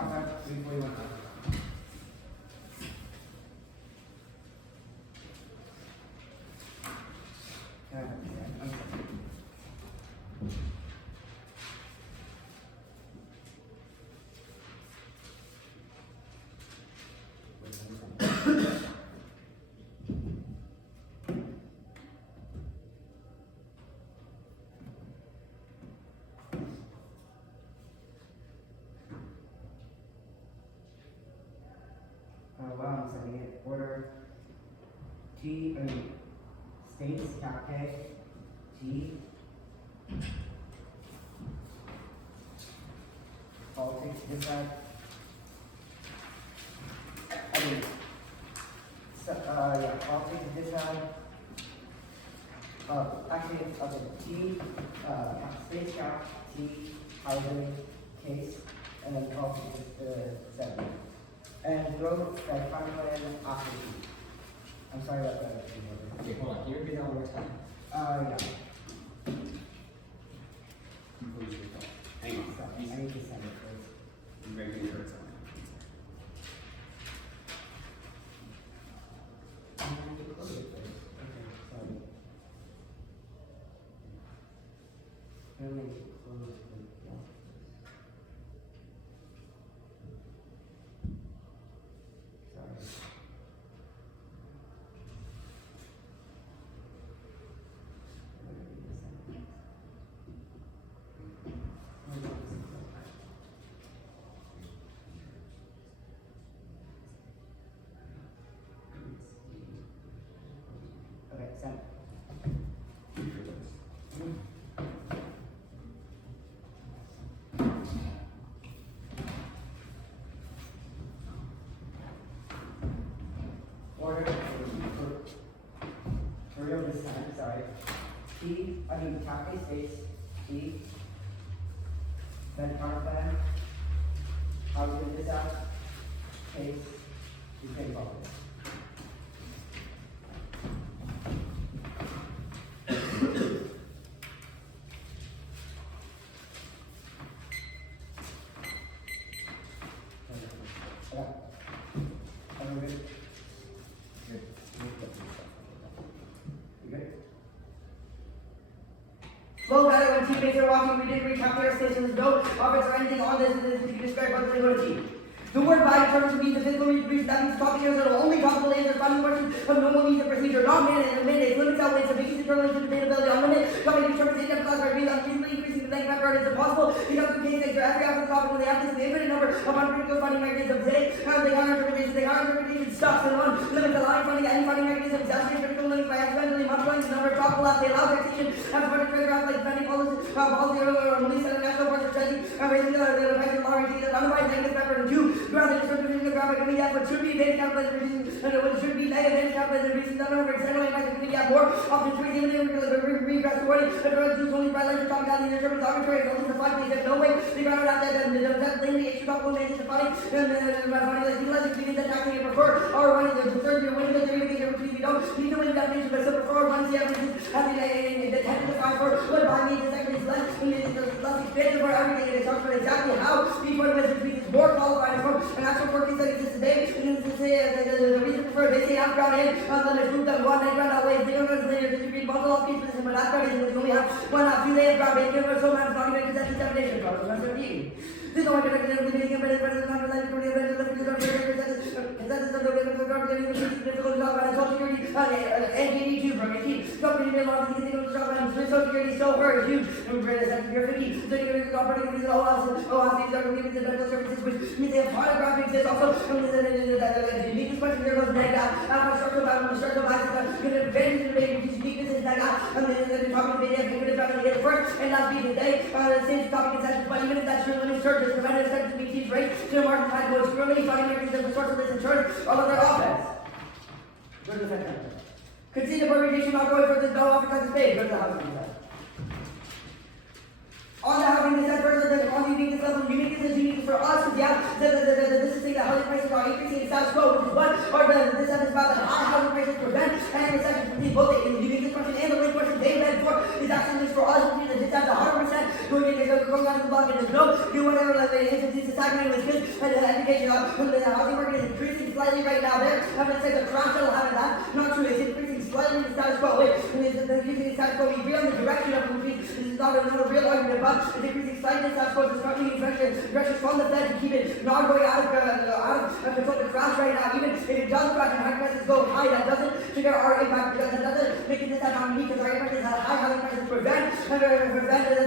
talk about 341. Wow, I'm setting it. Order states, cap K, T, politics, this side. Politics, this side. Actually, it's okay, T, states, cap, T, housing, case, and then politics is 7. And growth, like farm plan, after T. I'm sorry about that. Okay, hold on. Can you repeat that one more time? Yeah. Hang on. Sorry, I need to send it first. You ready to hear something? I need to close it first. Okay, sorry. I need to close it. Sorry. Okay, send. Order for real this time, sorry. Cafe states, T, then power plan, how to get this out, case, you can follow this. Well, better when teammates are walking, we didn't recalculate our stations, no offense or anything on this, and this is described by the ability. The word by determines to be the physical reproduction, that means talking here, so only topical answers, finding questions of normal means of procedure, not mandates, limits outweighs sufficiency, determination, debatability, on limit, topic determines the income class by being unreasonably increasing the length of effort is impossible, because of case nature, every after the topic when they have this infinite number of uncritical finding mechanisms, they counter-interpretation stops and on limits allowing finding any finding mechanism, exacerbate critical limits by accidentally multiplying the number of topical labs, they allow taxation, have further treasure like defending policy or release at a national park of strategy, raising the effects of law, raising the otherwise negative effort, and 2, ground the distribution of the graphic committee effort should be advanced calculated reasons, and it should be advanced calculated reasons, the number of external by the committee have more options to redeem the regress the wording, the direct use only by legislature talking about the determines arbitrary, only the fact that no way the ground out there that the plainly extra topical nations funny, and funny like legalizing meaning that taxing you prefer, or running the third year winning the theory of the you don't need to win definition, but still prefer once the evidence has the tend to define for what by means is actually less expensive for everything, and it starts with exactly how each one of us is more qualified for an actual working that exists today, and this is the reason for they say half ground in, then there's group that one night ground outweighs the universe later to read multiple of pieces, but that's part is we only have one half, 2 days ground in, universe, so man, it's not even a consent determination, but it's 17. This is the one connected to the beginning of the not related to the event of the consensus of the difficult job and social security, NGD2 from your team. Company made a lot of things to job and social security so very huge. And we're going to 50. So you're going to operating with OASIs are going to give you the medical services, which means they have photographic exists also. The unique question here goes negative. After structural biases, going to advantage the debate, which is uniqueness is negative. And then the topic of the data, you're going to try to get it first and not be today. The same topic in sessions, but even if that's your limit churches, the vendor expected to be teach rate to the market time goes extremely finding mechanisms of source of this insurance, all of their offense. Go to the second. Concede the permutation not going for this no office at the stage. Go to the housing design. On the housing design first, on the uniqueness level, uniqueness is unique for us, because this is saying that housing prices are increasing in status quo, which is what, or this is about that high housing prices prevent and recession from being both the uniqueness question and the link question they meant for is actually for us, which is that this has 100% going on to the block and there's no do whatever like they institute society. academic skills and education. The housing market is increasing slightly right now. There, I'm going to say the crash that'll happen. That's not true. It's increasing slightly in the status quo. Wait, using the status quo, we agree on the direction of the increase. This is not a real argument, but it's increasing slightly in the status quo. It's currently in direction from the Fed to keep it not going out of control to crash right now. Even if it does crash and high prices go high, that doesn't trigger our impact because that doesn't make it that on me because our impact is that high housing prices prevent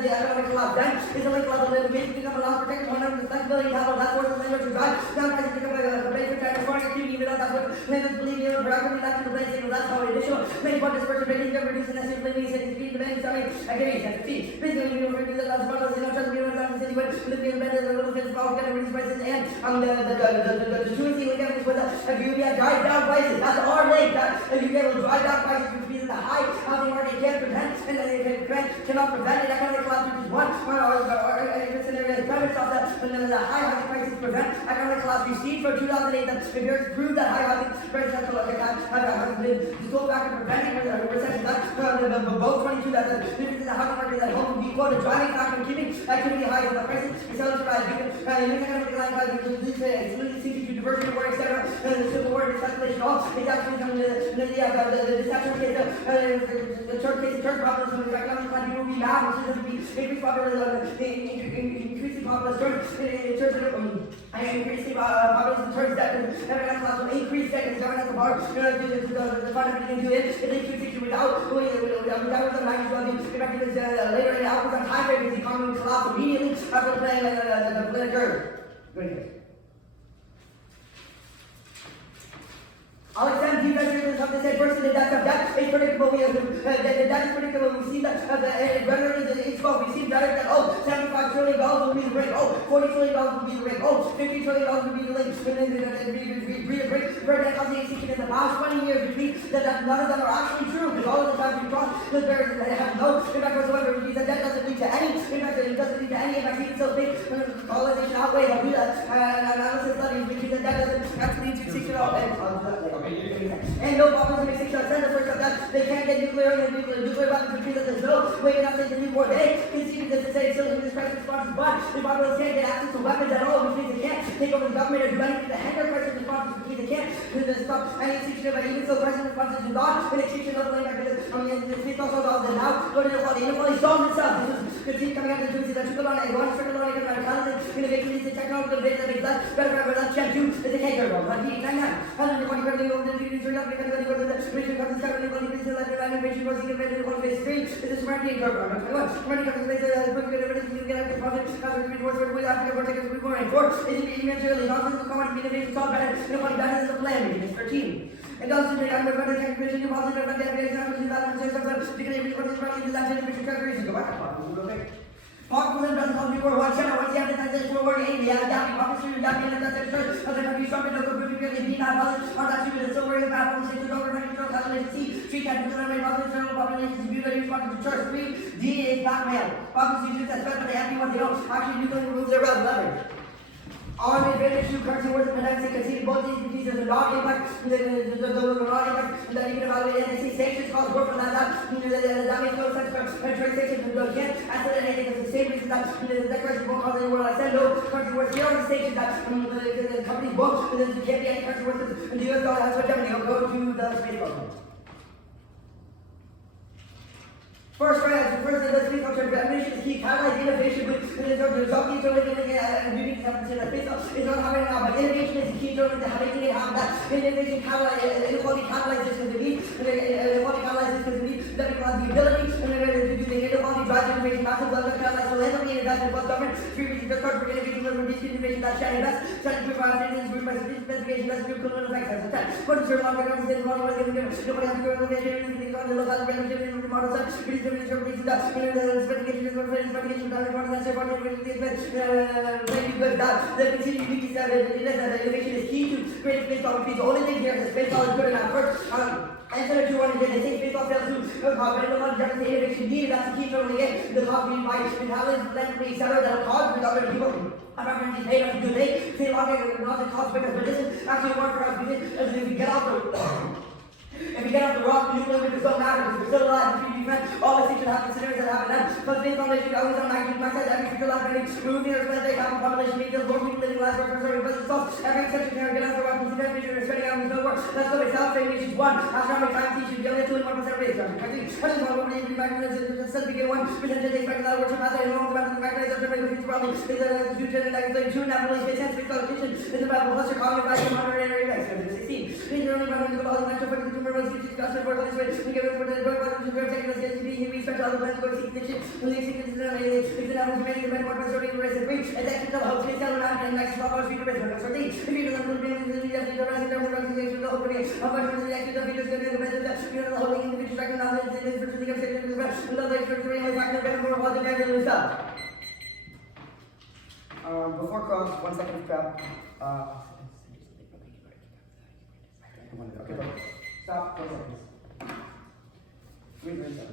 the economic collapse. Then it's a link level that basically become a loss protection 100 flexibility level. That's what the language is about. Down prices become a place for trying to foreign activity, even though that's what landlords believe in. Proactively left to the place signal. That's how additional main point dispersion rating can reduce the necessary living and speed preventing selling activities. And see, basically, we refer to the last models, trust me, we're not in the city, but living in better than a little bit of all together reduce prices and the truancy link evidence was that UBI drive down prices. That's our link. That UBI will drive down prices, which means that the high housing market can't prevent, and that it cannot prevent an economic collapse, which is one scenario is premise of that, and then the high housing prices prevent economic collapse. We've seen from 2008 that empirics prove that high housing prices have been the sole factor preventing recession. That's both 22 that the difference in the housing market that home will be quote a driving factor in keeping activity high in the prices. It's also about economic decline excluding seeking to diversion of war, etc. The civil war and speculation. All is actually coming to the deception case, the church case, the church populace, when the economic decline will be mad, which is going to be increasing populace church, increasing populace in church that economic class will increase that governmental power the fundamental do it. It leads to a situation without the magnitude of the effectiveness later in the outcomes on time frame, the economy will collapse immediately after playing the political curve. Good. I'll extend deep measures of this adversity. The death of death is predictable. The death is predictable. We see that it's called. We see better that $75 trillion will be the break. $40 trillion will be the break. $50 trillion will be the link. Very in the past 20 years, we see that none of them are actually true because all of the time we cross the barriers that have no impact whatsoever. It means that doesn't lead to any impact. It doesn't lead to any impact. Even so big, colonization outweighs analysis studies. We see that doesn't actually lead to extinction of and no problems in 6 or 10 the first of that they can't get nuclear weapons between that there's no way enough to do more. They concede because they say still in this crisis responses, but the populace can't get access to weapons at all, which means they can't take over the government or do anything to handle crisis responses, which means they can't stop any extinction. But even so, crisis responses do not an extinction level impact because it's also about the now inequality solves itself. This is continue coming up with the that trickle on one circle on economic innovation leads to technological debate that makes less better for less chance to is a canker world. But he can and also the I'm going to calculation you positive and the example is that Populism doesn't help you for one channel, what's the advertising for work aim, the adapting opportunity, adapting the church, other countries shopping, local group, be not others, are not stupid, so worrying about population, over calculation, C, street can do the population, view that you respond to church, 3, D is blackmail. Population use that threat, but they have what they don't actually do to remove their leverage. On the advantage to currency words of penalty conceding both these pieces of not impact, the not impact, and that you can evaluate and see sanctions cause work for that makes no sense for trade sanctions and can't answer anything because the same reason that currency won't cause any war. I said no currency words. Here are the sanctions that the companies won't, and there can't be any currency words in the US dollar. That's what Germany will go to the space program. First, the space culture innovation is key. Catalyze innovation with resulting to and unique in the space is not happening now, but innovation is key to making it happen. That innovation catalyze inequality catalyzes because we need inequality catalyzes because we need that people have the ability to do the inequality drives innovation. Massive level of catalyze will end up being invested plus government. Free reasons just for innovation will reduce innovation that shall invest. Shall improve our citizens, improve my specification, less improve criminal effects. That's 10. What is your long term sustainable model? Nobody has to go innovation on the local revenue model. Interpretation that specification is very specification that is very good that the continuity that innovation is key to create space opportunities. The only thing here is space is good enough. First, answer to one is they say space fails to cause the innovation needed. That's the key to only get the cause being by intelligence, philanthropy, etc. that will cause with other people. I'm not going to pay us to do they say longer not the cost because but this is actually work for us because if we get out the If we get off the rock, the nuclear windows don't matter because we're still alive. If you defend all the things that happen, scenarios that happen Because based on this, always on magnitude, max size, every future life, removing the respective half population, make more people living lives, work, serving, but itself, every exception here, get out the weapons, consider future, spreading out no work. Let's go, it's out, fame issues, 1. Astronomical time teaches, you only have 21% raise, I think, says begin 1, percentage expected that works, master, and all the rest of the factors, the future problem, is the future, and like 32, naturally, space, sense, space, collocation, is the Bible, plus your cognitive value, moderate, index, 16. These are only by the all the natural for the consumer, runs, discussion, work on this way, we give it for the work, what is the work, taking us, getting, we start to other plans, go to seek condition, believe, seek, consider, if the numbers remaining, the more concerning, the rest of free, and that can help to tell around, and next, what future risk, so if you don't know, the rest of the rest of the whole thing, how much is the actual future is going to be the best of that, you know, the whole thing, the future, second knowledge, and the first thing I'm saying, the rest, and the like, for the real factor, better, more, what the guy will lose up. Before close, 1 second to prep. Okay, bro. Stop, 4 seconds. 3 seconds.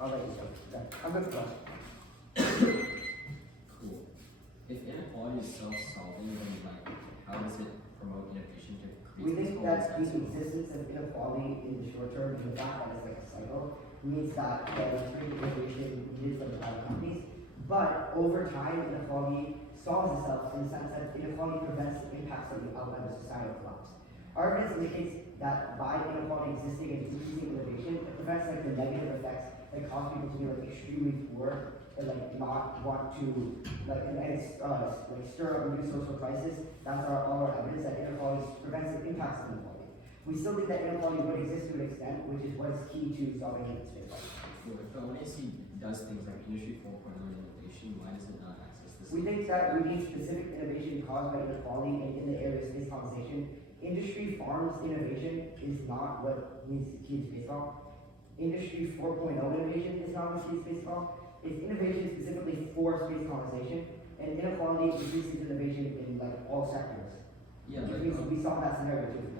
I'll let you go. Okay. I'm good to go. Cool. If inequality is self-solving, then like, how does it promote innovation to We create think that the existence of inequality in the short term, and the fact that it's like a cycle, means that there is free innovation needed from private companies. But over time, inequality solves itself in the sense that inequality prevents the impacts of the outlet of societal collapse. Our evidence indicates that by inequality existing and increasing innovation, it prevents like the negative effects that cause people to be like extremely poor and like not want to like stir up a new social crisis. That's all our evidence that inequality prevents the impacts of inequality. We still think that inequality would exist to an extent, which is what is key to solving it in space. Cool. If the ONAC does things like Industry 4.0 innovation, why does it not access this? We think that we need specific innovation caused by inequality and in the area of space colonization. Industry farms innovation is not what needs to keep space law. Industry 4.0 innovation is not what keeps space law. It's innovation specifically for space colonization, and inequality increases innovation in like all sectors. Yeah, but we saw that scenario too.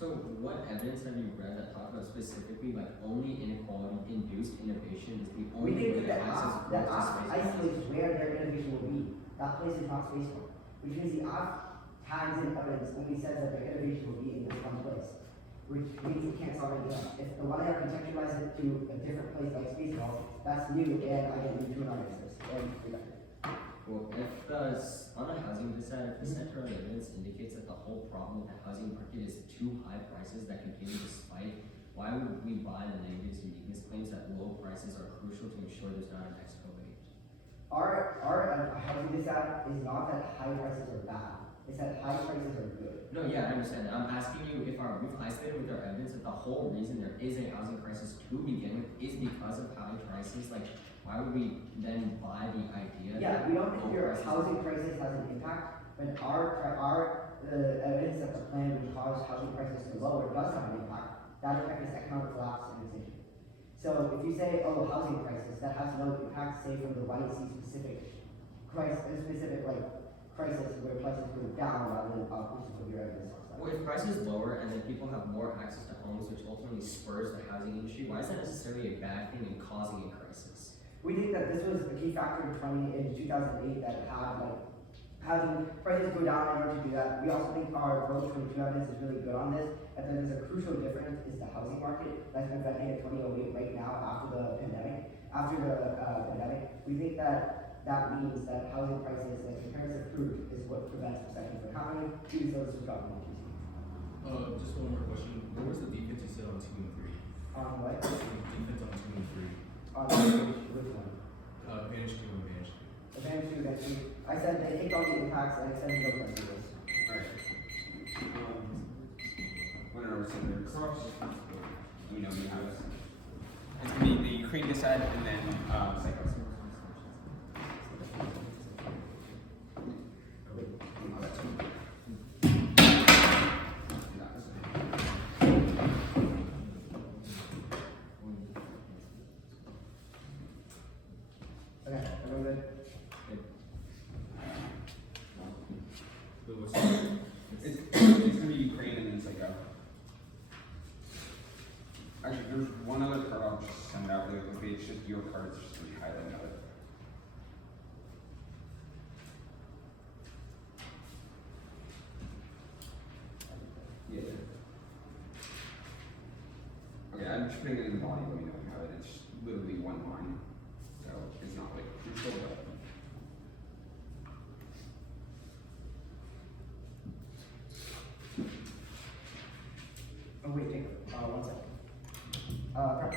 so what evidence have you read that talk about specifically like only inequality induced innovation is the We only way think to that access that growth to space? isolates where their innovation will be. That place is not spaceport, which means the tags in evidence only says that their innovation will be in this one place, which means we can't solve anything else. If the one I contextualize it to a different place like Spaceball, that's new, and I get new to an analysis. Well, if on a housing side, if the center of evidence indicates that the whole problem with the housing market is too high prices that continue to spike, why would we buy the negatives uniqueness claims that low prices are crucial to ensure there's not an excavate? Our housing data is not that high prices are bad. It's that high prices are good. No, yeah, I understand that. I'm asking you if we've isolated with our evidence that the whole reason there is a housing crisis to begin with is because of high prices. Like, why would we then buy the idea? Yeah, we don't think your housing crisis has an impact, but our evidence that the plan would cause housing prices to lower does have an impact. That effect is economic collapse and inflation. So if you say, oh, housing crisis, that has no impact, say from the YC specific crisis where prices go down rather than up, which is what your evidence looks like. Well, if prices lower and then people have more access to homes, which ultimately spurs the housing industry, why is that necessarily a bad thing in causing a crisis? We think that this was a key factor in 2008 that had like housing prices go down in order to do that. We also think our approach from 20 evidence is really good on this. And then there's a crucial difference is the housing market that's been vending at 2008 right now after the pandemic. We think that means that housing prices, like comparative proof, is what prevents recession from happening. Use those as government. Just one more question. What was the defense you said on 2 and 3? On what? Defense on 2 and 3. On which one? Advantage 2 and advantage 2. Advantage 2. I said they take all the impacts and extend no principles. Alright. Whenever something cross, we have it. It's gonna be the Ukraine decide and then psychoanalysis. Okay, everyone good? It's gonna be Ukraine and then psycho. Actually, there's one other card I'll just send out really quickly. It's just your cards, just to be highlighting of it. Yeah. Okay, I'm just putting it in the volume. Let me know if you have it. It's literally one line. So it's not like it's still wet. Oh wait, Jacob. 1 second. Correct.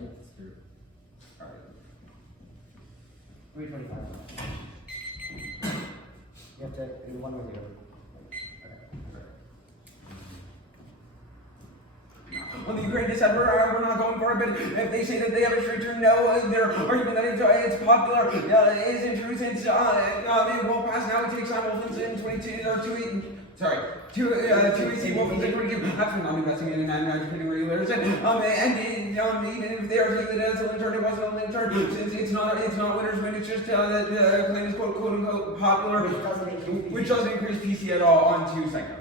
It's through. Alright. 325. You have to do one or the other. On the Ukraine December, we're not going for it, but if they say that they have a straight to no, their argument that it's popular isn't true since it will pass now. It takes on Wolfens in 22 or 2 Wolfens in 22 after not investing in educating regulators. And even if they argue that it's a lintern, it wasn't a lintern since it's not winners win. It's just that the claim is quote unquote popular, which doesn't increase PC at all on 2 seconds.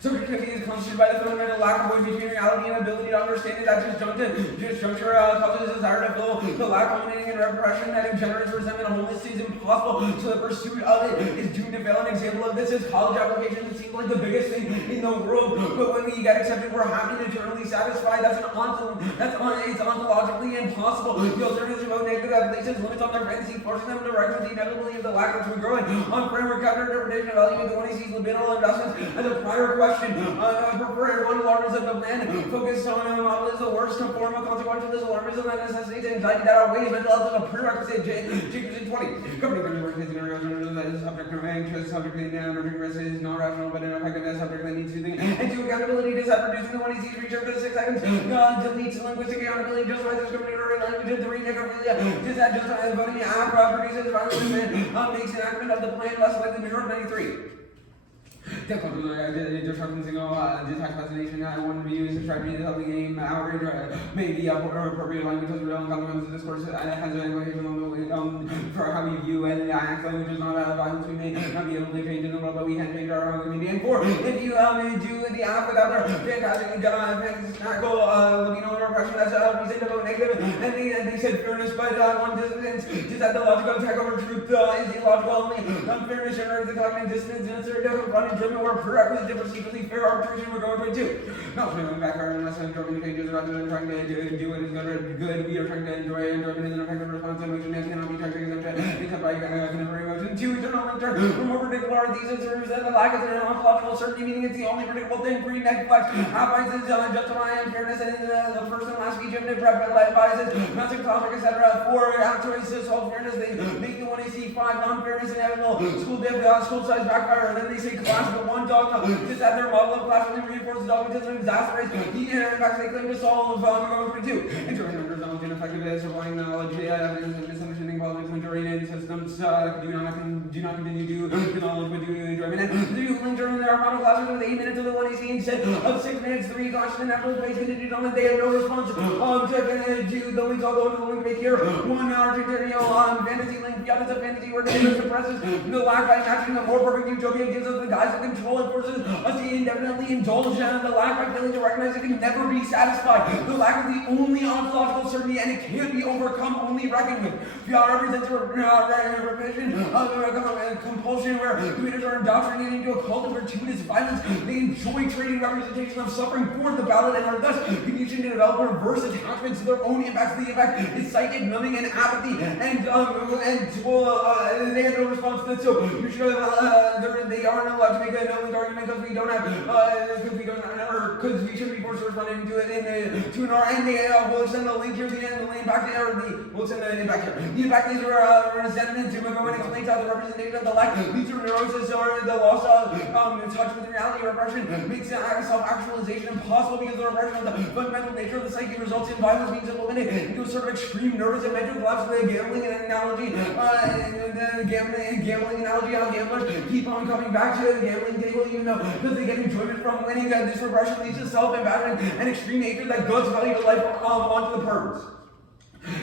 Subjectivity is constituted by the fundamental lack of void between reality and ability to understand it. That disjuncture causes a desire to fill the lack culminating in repression that generates resentment. Wholeness is impossible, so the pursuit of it is doomed to fail. An example of this is college application. It seems like the biggest thing in the world, but when we get accepted, we're happy and eternally satisfied. It's ontologically impossible. The alternatives about negative that places limits on their fantasy, forcing them to recognize the inevitability of the lack of true growing. On framework counter interpretation of value, the one who sees libido investments as a prior question. Prefer one alarmism of man focused on a model is the worst form of consequential alarmism that necessitates anxiety that outweighs mental health as a prerequisite. Jacobs in 20. Governing work is that is subject to anxious, subject to emerging risk is not rational but ineffective as subject that needs to think. And to accountability to set producing the one he sees research for 6 seconds. Deletes linguistic accountability just by discriminatory language of the necrophilia. Just that just voting produces violent movement makes enactment of the plan less likely to 93. Detect fascination, one view is a strategy to help the game outrage may be appropriate language has real and consequences discourse has an implication for how we view and act. Language is not violence we may not be able to change in the world, but we can change our own community. And 4, if you do the act without their fantastic tackle libido and repression, that's a reason to vote negative. And they said fairness, but one dissonance is that the logical attack over truth is illogical only. Unfairness generates the cognitive dissonance and it's confronted driven or prerequisite to perceivably fair arbitration we're going to. No, going back our unless I'm drawing changes rather than trying to do what is good. We are trying to enjoy enjoyment is an effective response to emotion and cannot be trying to exempt except by contemporary emotion. 2, internal lintern. For more predictable are these observers that the lack of an ontological certainty, meaning it's the only predictable thing. 3, neglect. Biases justify unfairness and the first and last speech of life biases, massive topic, etc. 4, choice to solve fairness. They make the 1AC. 5, non-fairness inevitable. School size backfire. And then they say class the one dogma, just that their model of classism reinforces dogmatism and exacerbates the inherent impacts they claim to solve going 2. Enjoying numbers on ineffectiveness, applying knowledge, evidence, and misunderstanding politics, majority and systems do not continue to knowledge but do enjoyment. And the linger in their model classroom with 8 minutes of the 1AC instead of 6 minutes, 3 caution and natural place continued on, and they have no response to the links. I'll go to the link right here. 1 Argentinian fantasy link, yeah, it's a fantasy where it suppresses the lack by matching the more perfect utopia gives us the guise of control and forces us to indefinitely indulge in the lack by failing to recognize it can never be satisfied. The lack of the only ontological certainty and it can't be overcome, only reckoned with. VR represents a repetition of compulsion where leaders are indoctrinated into a cult of gratuitous violence. They enjoy trading representation of suffering for the ballot and are thus conditioned to develop reverse attachments to their own impacts. The impact is psychic, numbing, and apathy, and they have no response to this. So you should they aren't allowed to make a no-link argument because we don't have because we should be forced to respond into it and they will send the link here, the impact we'll send the impact here. The impact is resentment to go and explain how the representation of the lack leads to neurosis or the loss of touch with reality. Repression makes self-actualization impossible because the repression of the fundamental nature of the psyche results in violence being implemented into a sort of extreme nervous and mental collapse. The gambling analogy, how gamblers keep on coming back to the gambling table, even though because they get enjoyment from winning. This repression leads to self-embarrassment and extreme hatred that goes value to life onto the perps.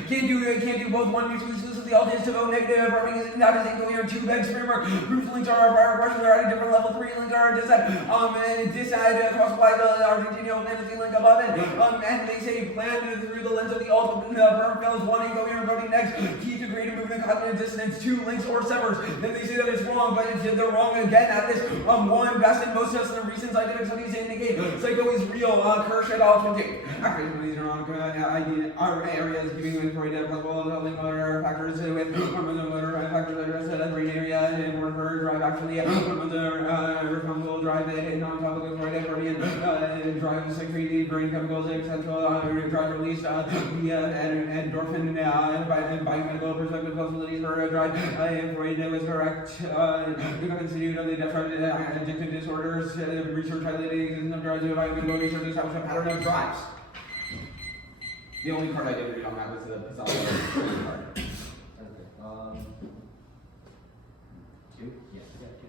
Can't do both. One mutually exclusively. All is to vote negative. Farming is not as incoherent. Two bags framework. Groups links are prior questions are at a different level. 3 links are decide. And decide across why the Argentina fantasy link above it. And they say plan through the lens of the alt. Firm fails. 1 incoherent voting next. Key to greater movement cognitive dissonance. 2 links or severs. Then they say that it's wrong, but they're wrong again at this. 1 best and most just the recent scientific studies indicate psycho is real. Kirsch et al. 20. Actually, these are wrong. Our areas giving with Freud as well as other motor factors with hormonal motor factors addressed at brain area and more drive actually responsible drive it non-topical Freud Freudian drive secreted brain chemicals etc. Drive release endorphin biomedical perspective possibilities for drive Freud was correct. The Institute of the Death Addictive Disorders research highlighting the existence of drugs and biomedical research established a pattern of drives. The only card I did read on that was the presumptionistrue card. Okay. 2? Yes. Yeah, 2.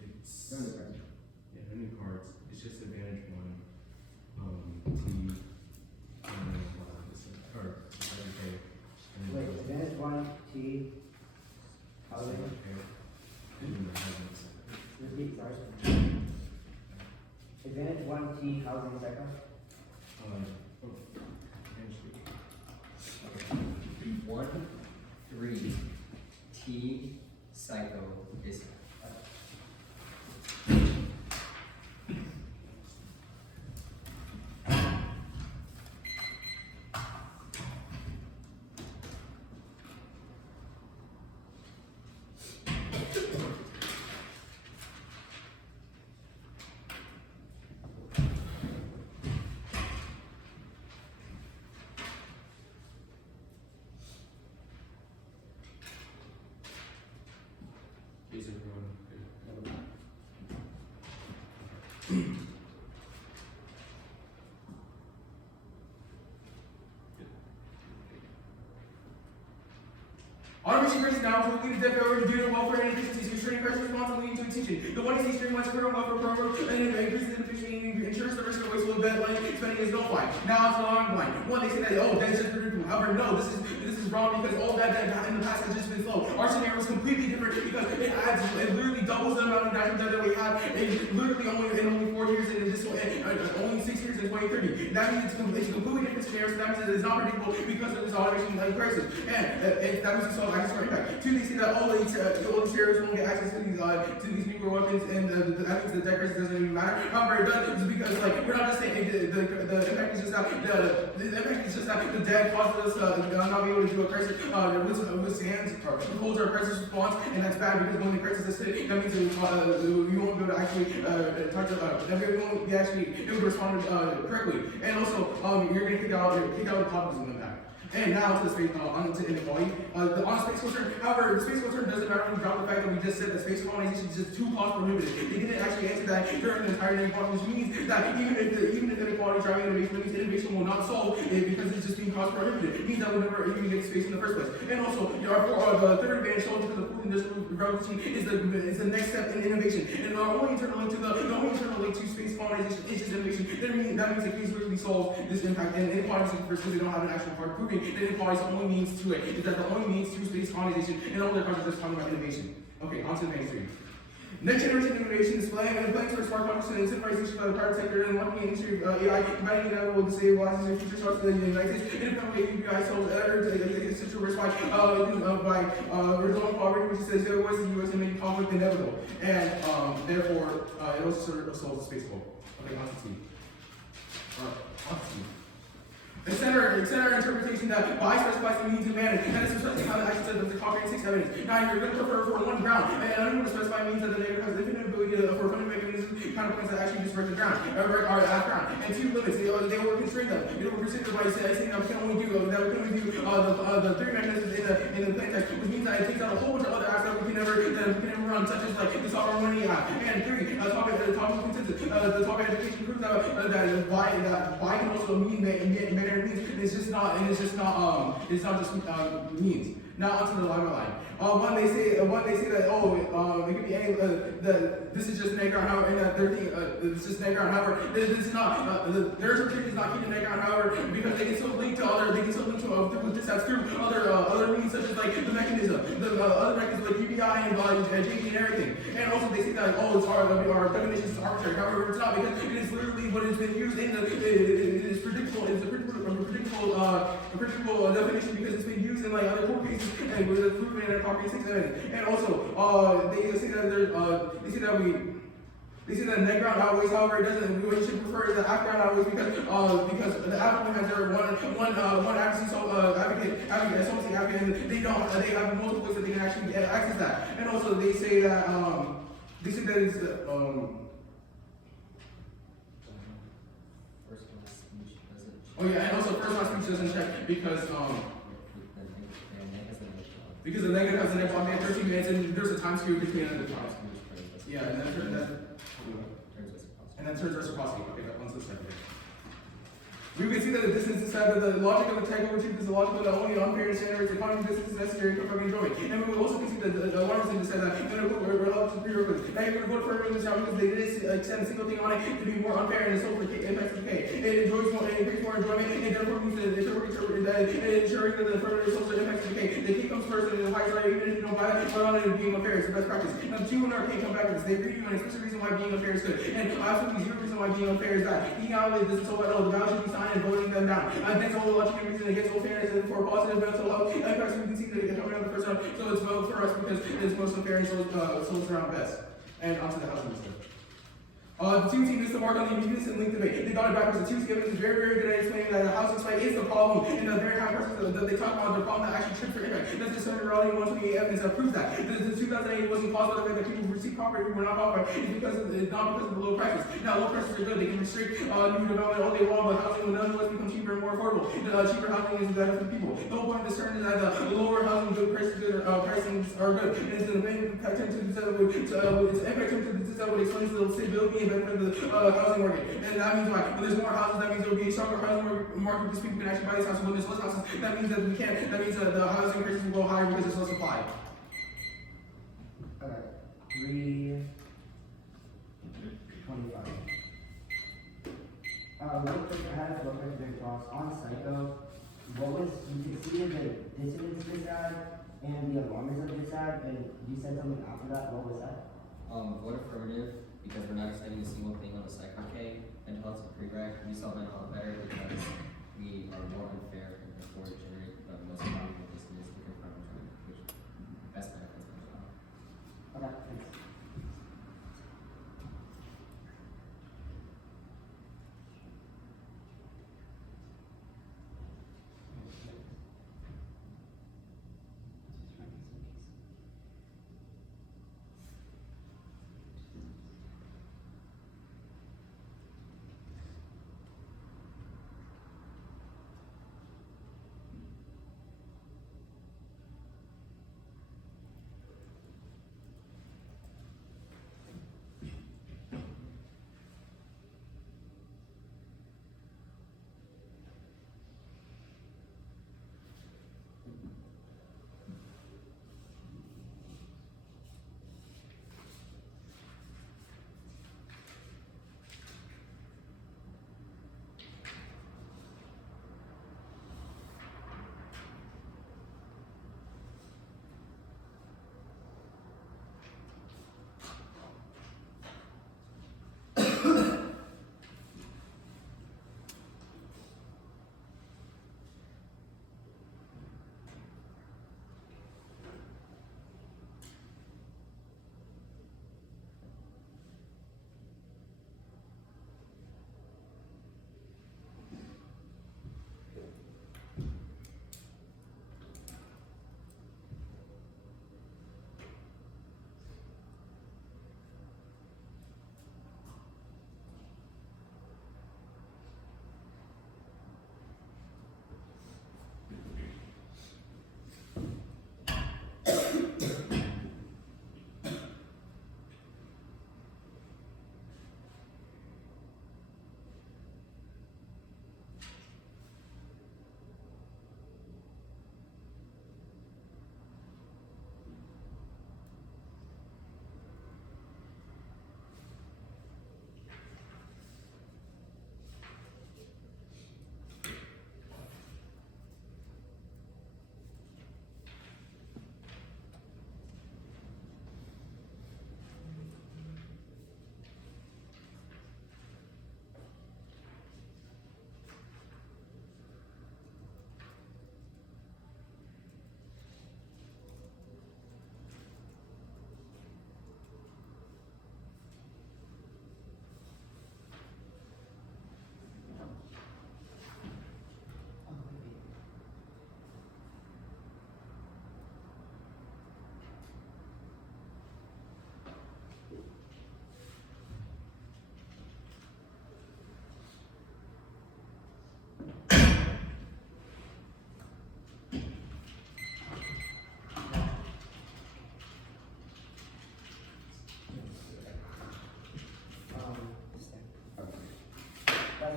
It's yeah, new cards. It's just advantage 1. Wait, advantage 1, T. Housing. Repeat, sorry. Advantage 1, T. Housing, psycho. 1, 3, T, psycho, is Automation crisis now to lead to death failure due to welfare and inefficiencies, restraining crisis response and leading to extinction. The one is streamlines criminal welfare program and increases inefficiency ensures the risk of wasteful debt spending is nullified. Now it's the long line. One, they say that that is just predictable. However, no, this is wrong because all that in the past has just been slow. Our scenario is completely different because it literally doubles the amount of national debt that we have. It literally only 4 years and just only 6 years in 2030. That means it's a completely different scenario. So that means it is not predictable because of this automation crisis. And that means it's so like it's impact. 2, they say that all these terrorists won't get access to these nuclear weapons, and that means the debt crisis doesn't even matter. However, it does because like we're not just saying the impact is just that the impact is just that the debt causes us not be able to do a crisis withstands or holds our crisis response, and that's bad because when the crisis is hit, that means we won't be able to actually we won't be actually able to respond correctly, and also you're going to kick out the populism impact. And now to the space, onto inequality. On space culture, however, the space culture doesn't matter when we drop the fact that we just said that space colonization is just too cost prohibitive. They didn't actually answer that during the entire inequality, which means that even if inequality is driving innovation, that means innovation will not solve it because it's just being cost prohibitive. It means that we'll never even get space in the first place. And also, the third advantage sold to the fourth industrial revolution is the next step in innovation. And the only internal link to space colonization is just innovation. That means it can literally solve this impact. And inequality is because they don't have an actual hard proving. Inequality is the only means to it. Is that the only means to space colonization, and all their countries are just talking about innovation. Okay, on to the mainstream. Next generation innovation is playing for smart contracts and incentivization by the private sector and marketing industry AI, combining that will destabilize the future starts in the United States. Independent UBI sells essential risk by resolving poverty, which says the US and making conflict inevitable. And therefore, it also solves the space goal. Okay, on to C. Center interpretation that by specifies the means and manner, and it's precisely how the action says that the comprehensive evidence. Now you're going to prefer for one ground, and I'm going to specify means that the negative has infinite ability for funding mechanisms, counterpoints that actually disperse the ground, or at ground. And two limits, they will constrain them. They will constrain them by saying that we can only do the three mechanisms in the plain text, which means that it takes out a whole bunch of other acts that we can never run, such as like the sovereign money act. And three, the topic consensus. The topic education proves that by can also mean manner. It's not just means. Now onto the line. When they say that it could be any this is just negative however, and that they're thinking it's just negative however. This is not their interpretation is not keeping negative however because they can still link to with this that's through other means such as like the mechanism, the other mechanisms like UBI and JP and everything. And also they say that our definition is arbitrary. However, it's not because it is literally what has been used in it is predictable. It's a predictable definition because it's been used in like other court cases and was proven in a comprehensive evidence. And also, they say that net ground outweighs. However, it doesn't. We should prefer the half ground outweighs because the applicant has their one associate advocate, and they have multiple ways that they can actually access that. And also, they say that it's oh yeah, and also first class speech doesn't check because the negative has a negative on 13 minutes and there's a time skew between the times. Yeah, and then turns reciprocity. Okay, that one's the second. We can see that the distance is that the logic of the tag over truth is the logic of the only unfair standard. The economic distance is necessary for fucking enjoyment. And we also can see that the alarmist thing said that we're allowed to prerequisites. Now you're going to vote for this now because they didn't extend a single thing on it to be more unfair and it's over impacts of K. It enjoys more, it increases more enjoyment, and therefore means that ensuring that the affirmative social impacts of K. The K comes first and the highest right, even if you don't buy it, but on it being unfair. It's the best practice. Now the two and our K come back with this. They agree on a specific reason why being unfair is good. And absolutely zero reason why being unfair is bad. Being out of it doesn't solve at all. The balance should be signed and voting them down. Against all the logic and reason, against all fairness, and for positive mental health. And we can see that it's coming on the first round, so it's vote for us because it's most unfair and so it's around best. And onto the housing minister. The two team is the mark on the uniqueness and link debate. They got it backwards. The two evidence is very, very good at explaining that the housing spike is the problem, and the very high percent that they talk about the problem that actually trips for impact. That's the Southern Reality 128 evidence that proves that. The 2008 wasn't caused by the fact that people receive property who were not qualified. It's not because of the low prices. Now, low prices are good. They can restrict new development all day long, but housing will nonetheless become cheaper and more affordable. Cheaper housing is better for people. The whole point of this term is that the lower housing good prices pricings are good. And it's the main impact term to the explains the stability and benefit of the housing market. And that means why? When there's more houses, that means there will be a stronger housing market because people can actually buy these houses. When there's less houses, that means that the housing prices will go higher because there's less supply. Alright, 3:25. Real quick, I had a look at the cross on Psycho. You could see the dissonance of this ad and the alarmism of this ad, and you said something after that. What was that? Vote affirmative because we're not extending a single thing on the Psycho K. Mental health's a prereq. We solve mental health better because we are more unfair and therefore generate the most valuable distance we can find, which best benefit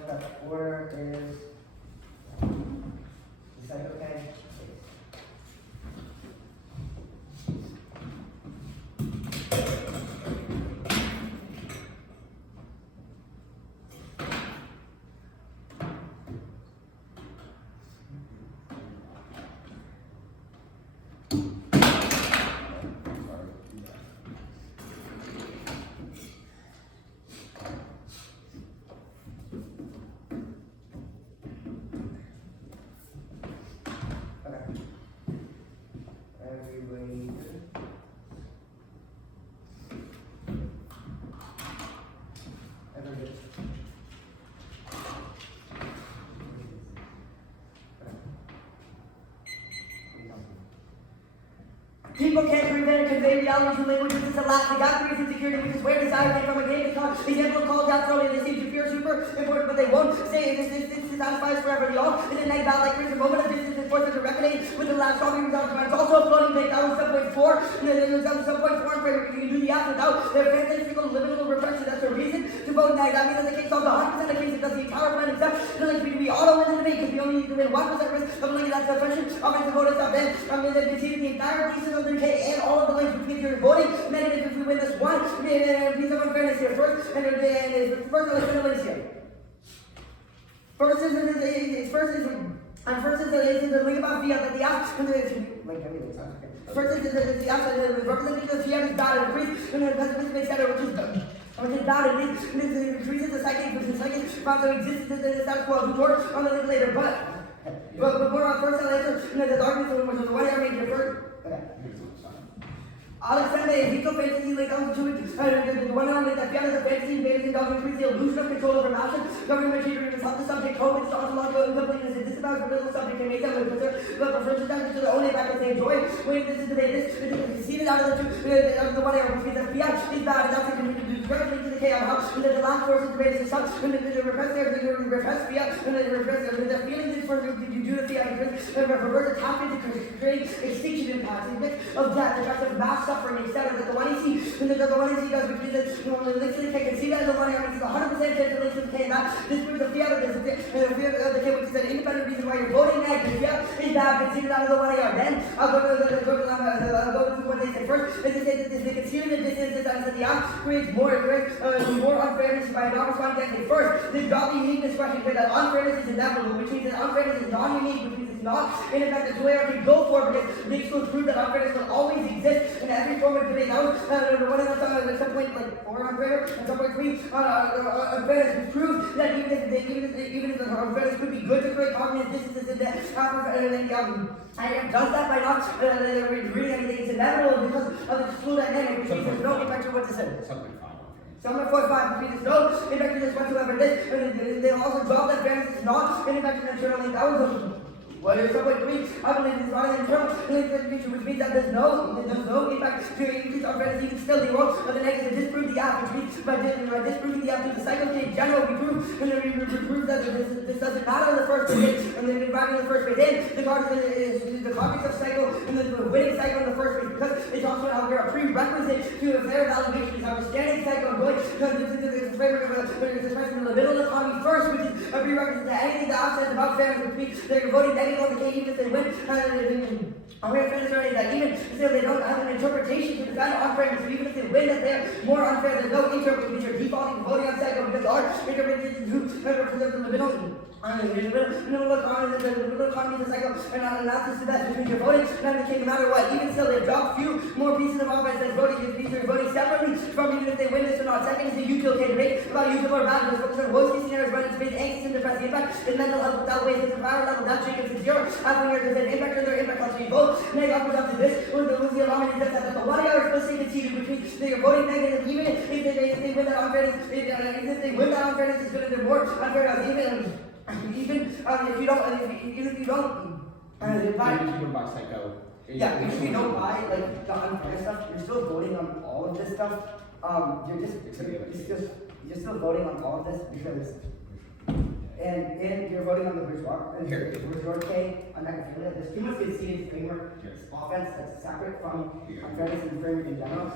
just the order is the cycle okay. Everybody good? Everybody good? People can't prevent or convey reality through language, which is a lot. The God creates insecurity, which is where desire came from a game. Example called out earlier, they seem to fear super important, but they won't say this satisfies forever. The all is a night battle like Chris, a moment of distance is forced to reckoning with the last strong results. It's also a floating thing. That was 7.4, and then there's 7.4 framework. You can do the app without their fantastical liminal repression. That's the reason to vote night. That means that the case solves 100% of cases because the entire plan except the link to be auto win the debate because we only need to win 1% risk of linking that suppression. Offensive voters up then. I mean, they conceded the entire thesis of the debate and all of the links between your voting. Negative if we win this one. Piece of unfairness here first, and first let's win the links here. First is the link about fiat that the app and like everything sounds okay. First is the app that the representation of fiat is bad and increased and the pessimistic etc. which is bad and this increases the psychic which is psychic found that exists in the status quo of the door on the link later but more on first and later the arguments which is the one I made here first. Okay. Alexander Ezekiel fantasy like to it. The one on that fiat is a fantasy based in government increase the illusion of control over action. Government machinery is not the subject, COVID is ontological incompleteness, and disavows the little subject can make them with but prefers to them to the only back and say joy. When this is debate, this is seated out of the one area which means that fiat is bad, and that's what we can do directly to the chaos house. And then the last force of debate is the sub, and the repressed there, the repressed fiat, and then the repressed, the feelings is for you do the fiat, and reverse attack into create extinction impacts, of death, the fact of mass suffering, etc. That the one you see, and the one you see does between the links to the K can see that as the one area, it's 100% chance of links to the K, and that this proves the fiat of this, and the fiat of the K, which is an independent reason why you're voting negative. Fiat is bad, consider that as the one area. Then I'll go to what they say first. They say that they consider the distance that the app creates more unfairness by not responding to first. The job uniqueness question here that unfairness is inevitable, which means that unfairness is non-unique, which means it's not in effect the way I can go for because the schools prove that unfairness will always exist in every form of debate. Now, one of the at some point like 4 unfair, at some point 3 unfairness proves that even if the unfairness could be good to create cognitive distances in the IM does that by not reading anything. It's inevitable because of the school dynamic, which means there's no impact to what to say. Some 4.5 between this no impact to this whatsoever. This they also drop that fairness is not an impact to internal link. That was what is 7.3? I believe it's not an internal link to the future, which means that there's no impact to increase unfairness even still the world of the negative disprove the app, which means by disproving the app to the cycle in general we prove that this doesn't matter in the first place and then dividing the first place in the context of cycle and then the winning cycle in the first place because it's also how we're a prerequisite to a fair evaluation is understanding cycle and going because this is framework of the middle economy first, which is a prerequisite to anything that says about fairness, which means that you're voting negative on the case even if they win. I'm going to finish already that even if they don't have an interpretation to defend unfairness, so even if they win that they're more unfair, there's no interpretation because you're defaulting voting on cycle because our interpretation is represent in the middle. The middle economy is a cycle and analysis to that, which means you're voting no matter what. Even still, they've dropped few more pieces of offense than voting. It means you're voting separately from even if they win this or not. Second is the utility debate about use or bad. Focus on worst case scenarios, but it's based anxious and depressed. The impact is mental health without waste. It's a power level. That's Jacobs is 0. After there's an impact on their impact on 3 votes. Negative up to this. Who's the alarming is that the 1 hour explicitly conceded, which means that you're voting negative even if they win that unfairness. If they win that unfairness, it's going to be more unfair. Even if you don't buy psycho. Yeah, if you don't buy like the unfair stuff, you're still voting on all of this stuff. You're still voting on all of this because and you're voting on the bourgeois K on necrophilia. There's too much conceded framework offense that's separate from unfairness and framework in general.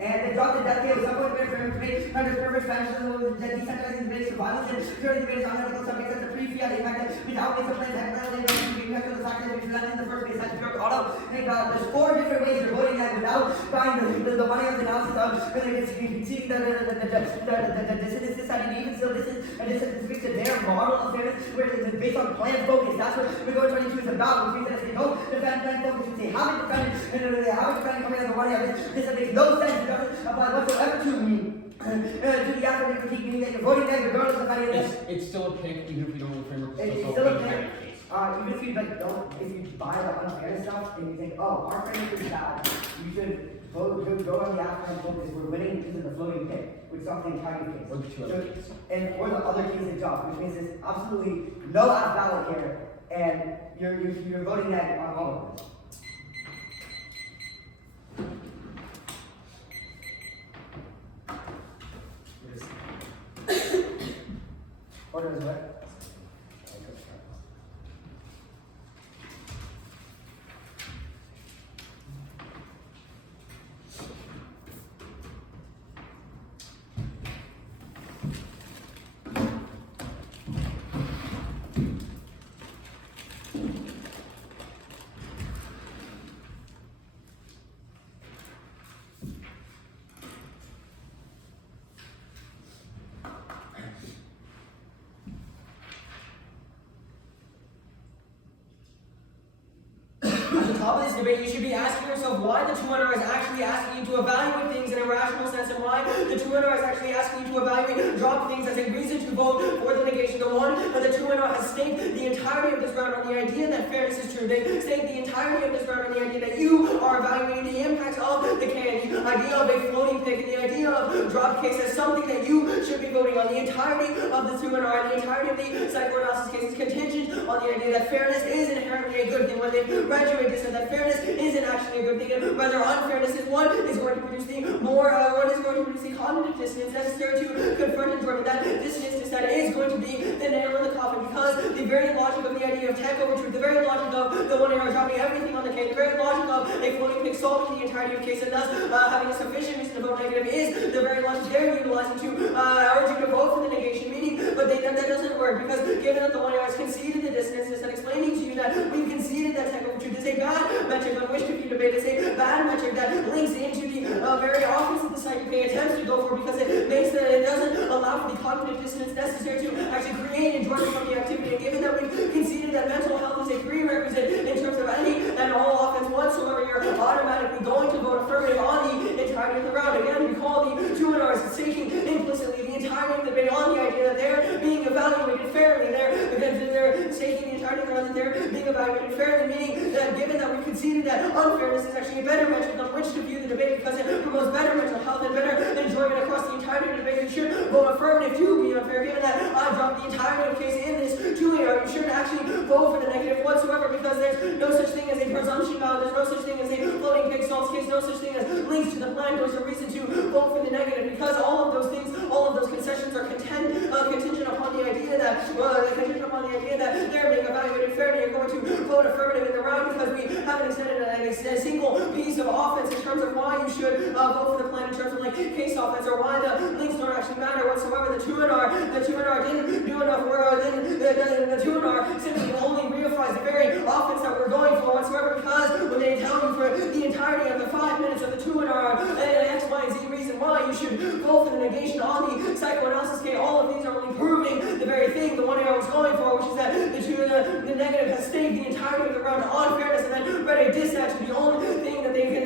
And they dropped the death scale, some point for debate, not just perfect fascism, decentralizing debates to violence, and turning debates on ethical subjects as the pre-fiat impact without discipline, hypothetically, the impact of the fact that we presented in the first place, that's pure auto. And there's 4 different ways you're voting that without buying the money of the analysis of whether it's conceding the dissidence society, even still, this is a dissidence speaks to their model of fairness, where it's based on plan focus. That's what We're 22 is about, which means that if they don't defend plan focus, if they haven't defended, and they haven't defended coming out of the money of this makes no sense. It doesn't apply whatsoever to me. To the affirmative critique, meaning that you're voting that regardless of any of this. It's still a pick, even if you don't have a framework. It's still a pick. Even if you if you buy the unfairness stuff and you think, oh, our framework is bad, you should go on the affirmative focus. We're winning because of the floating pick, which is often the entire case. Or the 2 other cases. Or the other case they dropped, which means there's absolutely no off ballot here, and you're voting that on all of this. Order is what? At the top of this debate, you should be asking yourself why the 2NR is actually asking you to evaluate things in a rational sense, and why the 2NR is actually asking you to evaluate drop things as a reason to vote for the negation. The one, but the 2NR has staked the entirety of this round on the idea that fairness is true. They staked the entirety of this round on the idea that you are evaluating the impacts of the can, the idea of a floating pick, and the idea of drop case as something that you should be voting on. The entirety of the 2NR and the entirety of the psychoanalysis case is contingent on the idea that fairness is inherently a good thing. When they graduate this, and that fairness isn't actually a good thing, and whether unfairness is what is going to produce the what is going to produce the cognitive dissonance necessary to confront enjoyment. That dissonance is that is going to be the nail in the coffin, because the very logic of the idea of tech over truth, the very logic of the 1NR dropping everything on the case, the very logic of a floating pick solving the entirety of the case and thus having a sufficient reason to vote negative is the very logic they're utilizing to urge you to vote for the negation, meaning, but that doesn't work, because given that the 1NR has conceded the dissonance and explaining to you that we've conceded that tech over truth is a bad metric on which to view debate, is a bad metric that links into the very office that the psychic attempts to go for, because it makes that it doesn't allow for the cognitive dissonance necessary to actually create enjoyment from the activity. And given that we've conceded that mental health is a prerequisite in terms of any and all offense whatsoever, you're automatically going to vote affirmative on the entirety of the round. Again, we call the 2NRs taking implicitly the entirety of the debate on the idea that they're being evaluated fairly. They're taking the entirety of the round that they're being evaluated fairly, meaning that given that we conceded that unfairness is actually a better metric on which to view the debate, because it promotes better mental health and better enjoyment across the entirety of the debate, you should vote affirmative to be unfair. Given that I dropped the entirety of the case in this 2NR, you shouldn't actually vote for the negative whatsoever, because there's no such thing as a presumption value, there's no such thing as a floating pig solves case, no such thing as links to the plan, there's a reason to vote for the negative, because all of those things, all of those concessions are contingent upon the idea that they're being evaluated fairly. You're going to vote affirmative in the round because we haven't extended a single piece of offense in terms of why you should vote for the plan in terms of like case offense, or why the links don't actually matter whatsoever. The 2NR didn't do enough work. The 2NR simply only reifies the very offense that we're going for whatsoever, because when they tell you for the entirety of the 5 minutes of the 2NR X, Y, and Z reason why you should vote for the negation on the psychoanalysis case, all of these are only proving the very thing the 1NR was going for, which is that the negative has staked the entirety of the round on fairness, and then ready to dispatch the only thing that they can,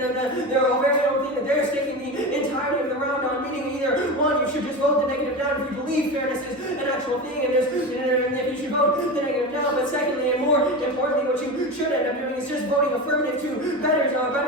their very own thing that they're staking the entirety of the round on, meaning either one, you should just vote the negative down if you believe fairness is an actual thing, and if you should vote the negative down, but secondly, and more importantly, what you should end up doing is just voting affirmative to better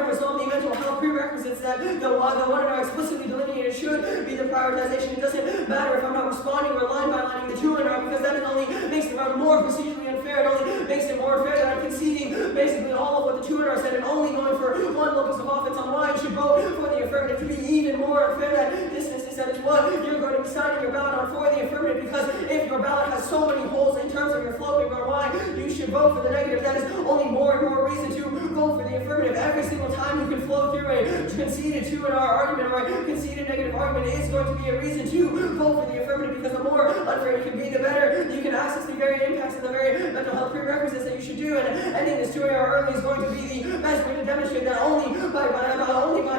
resolve the mental health prerequisites that the 1NR explicitly delineated should be the prioritization. It doesn't matter if I'm not responding or line by lining the 2NR, because that only makes the round more procedurally unfair. It only makes it more unfair that I'm conceding basically all of what the 2NR said and only going for one locus of offense on why you should vote for the affirmative, to be even more unfair that distance is that is what you're going to be signing your ballot on for the affirmative, because if your ballot has so many holes in terms of your floating on why you should vote for the negative, that is only more and more reason to vote for the affirmative. Every single time you can flow through a conceded to in our argument, or conceded negative argument, is going to be a reason to vote for the affirmative, because the more unfair you can be, the better you can access the very impacts and the very mental health prerequisites that you should do. And ending this 2 hour early is going to be the best way to demonstrate that only by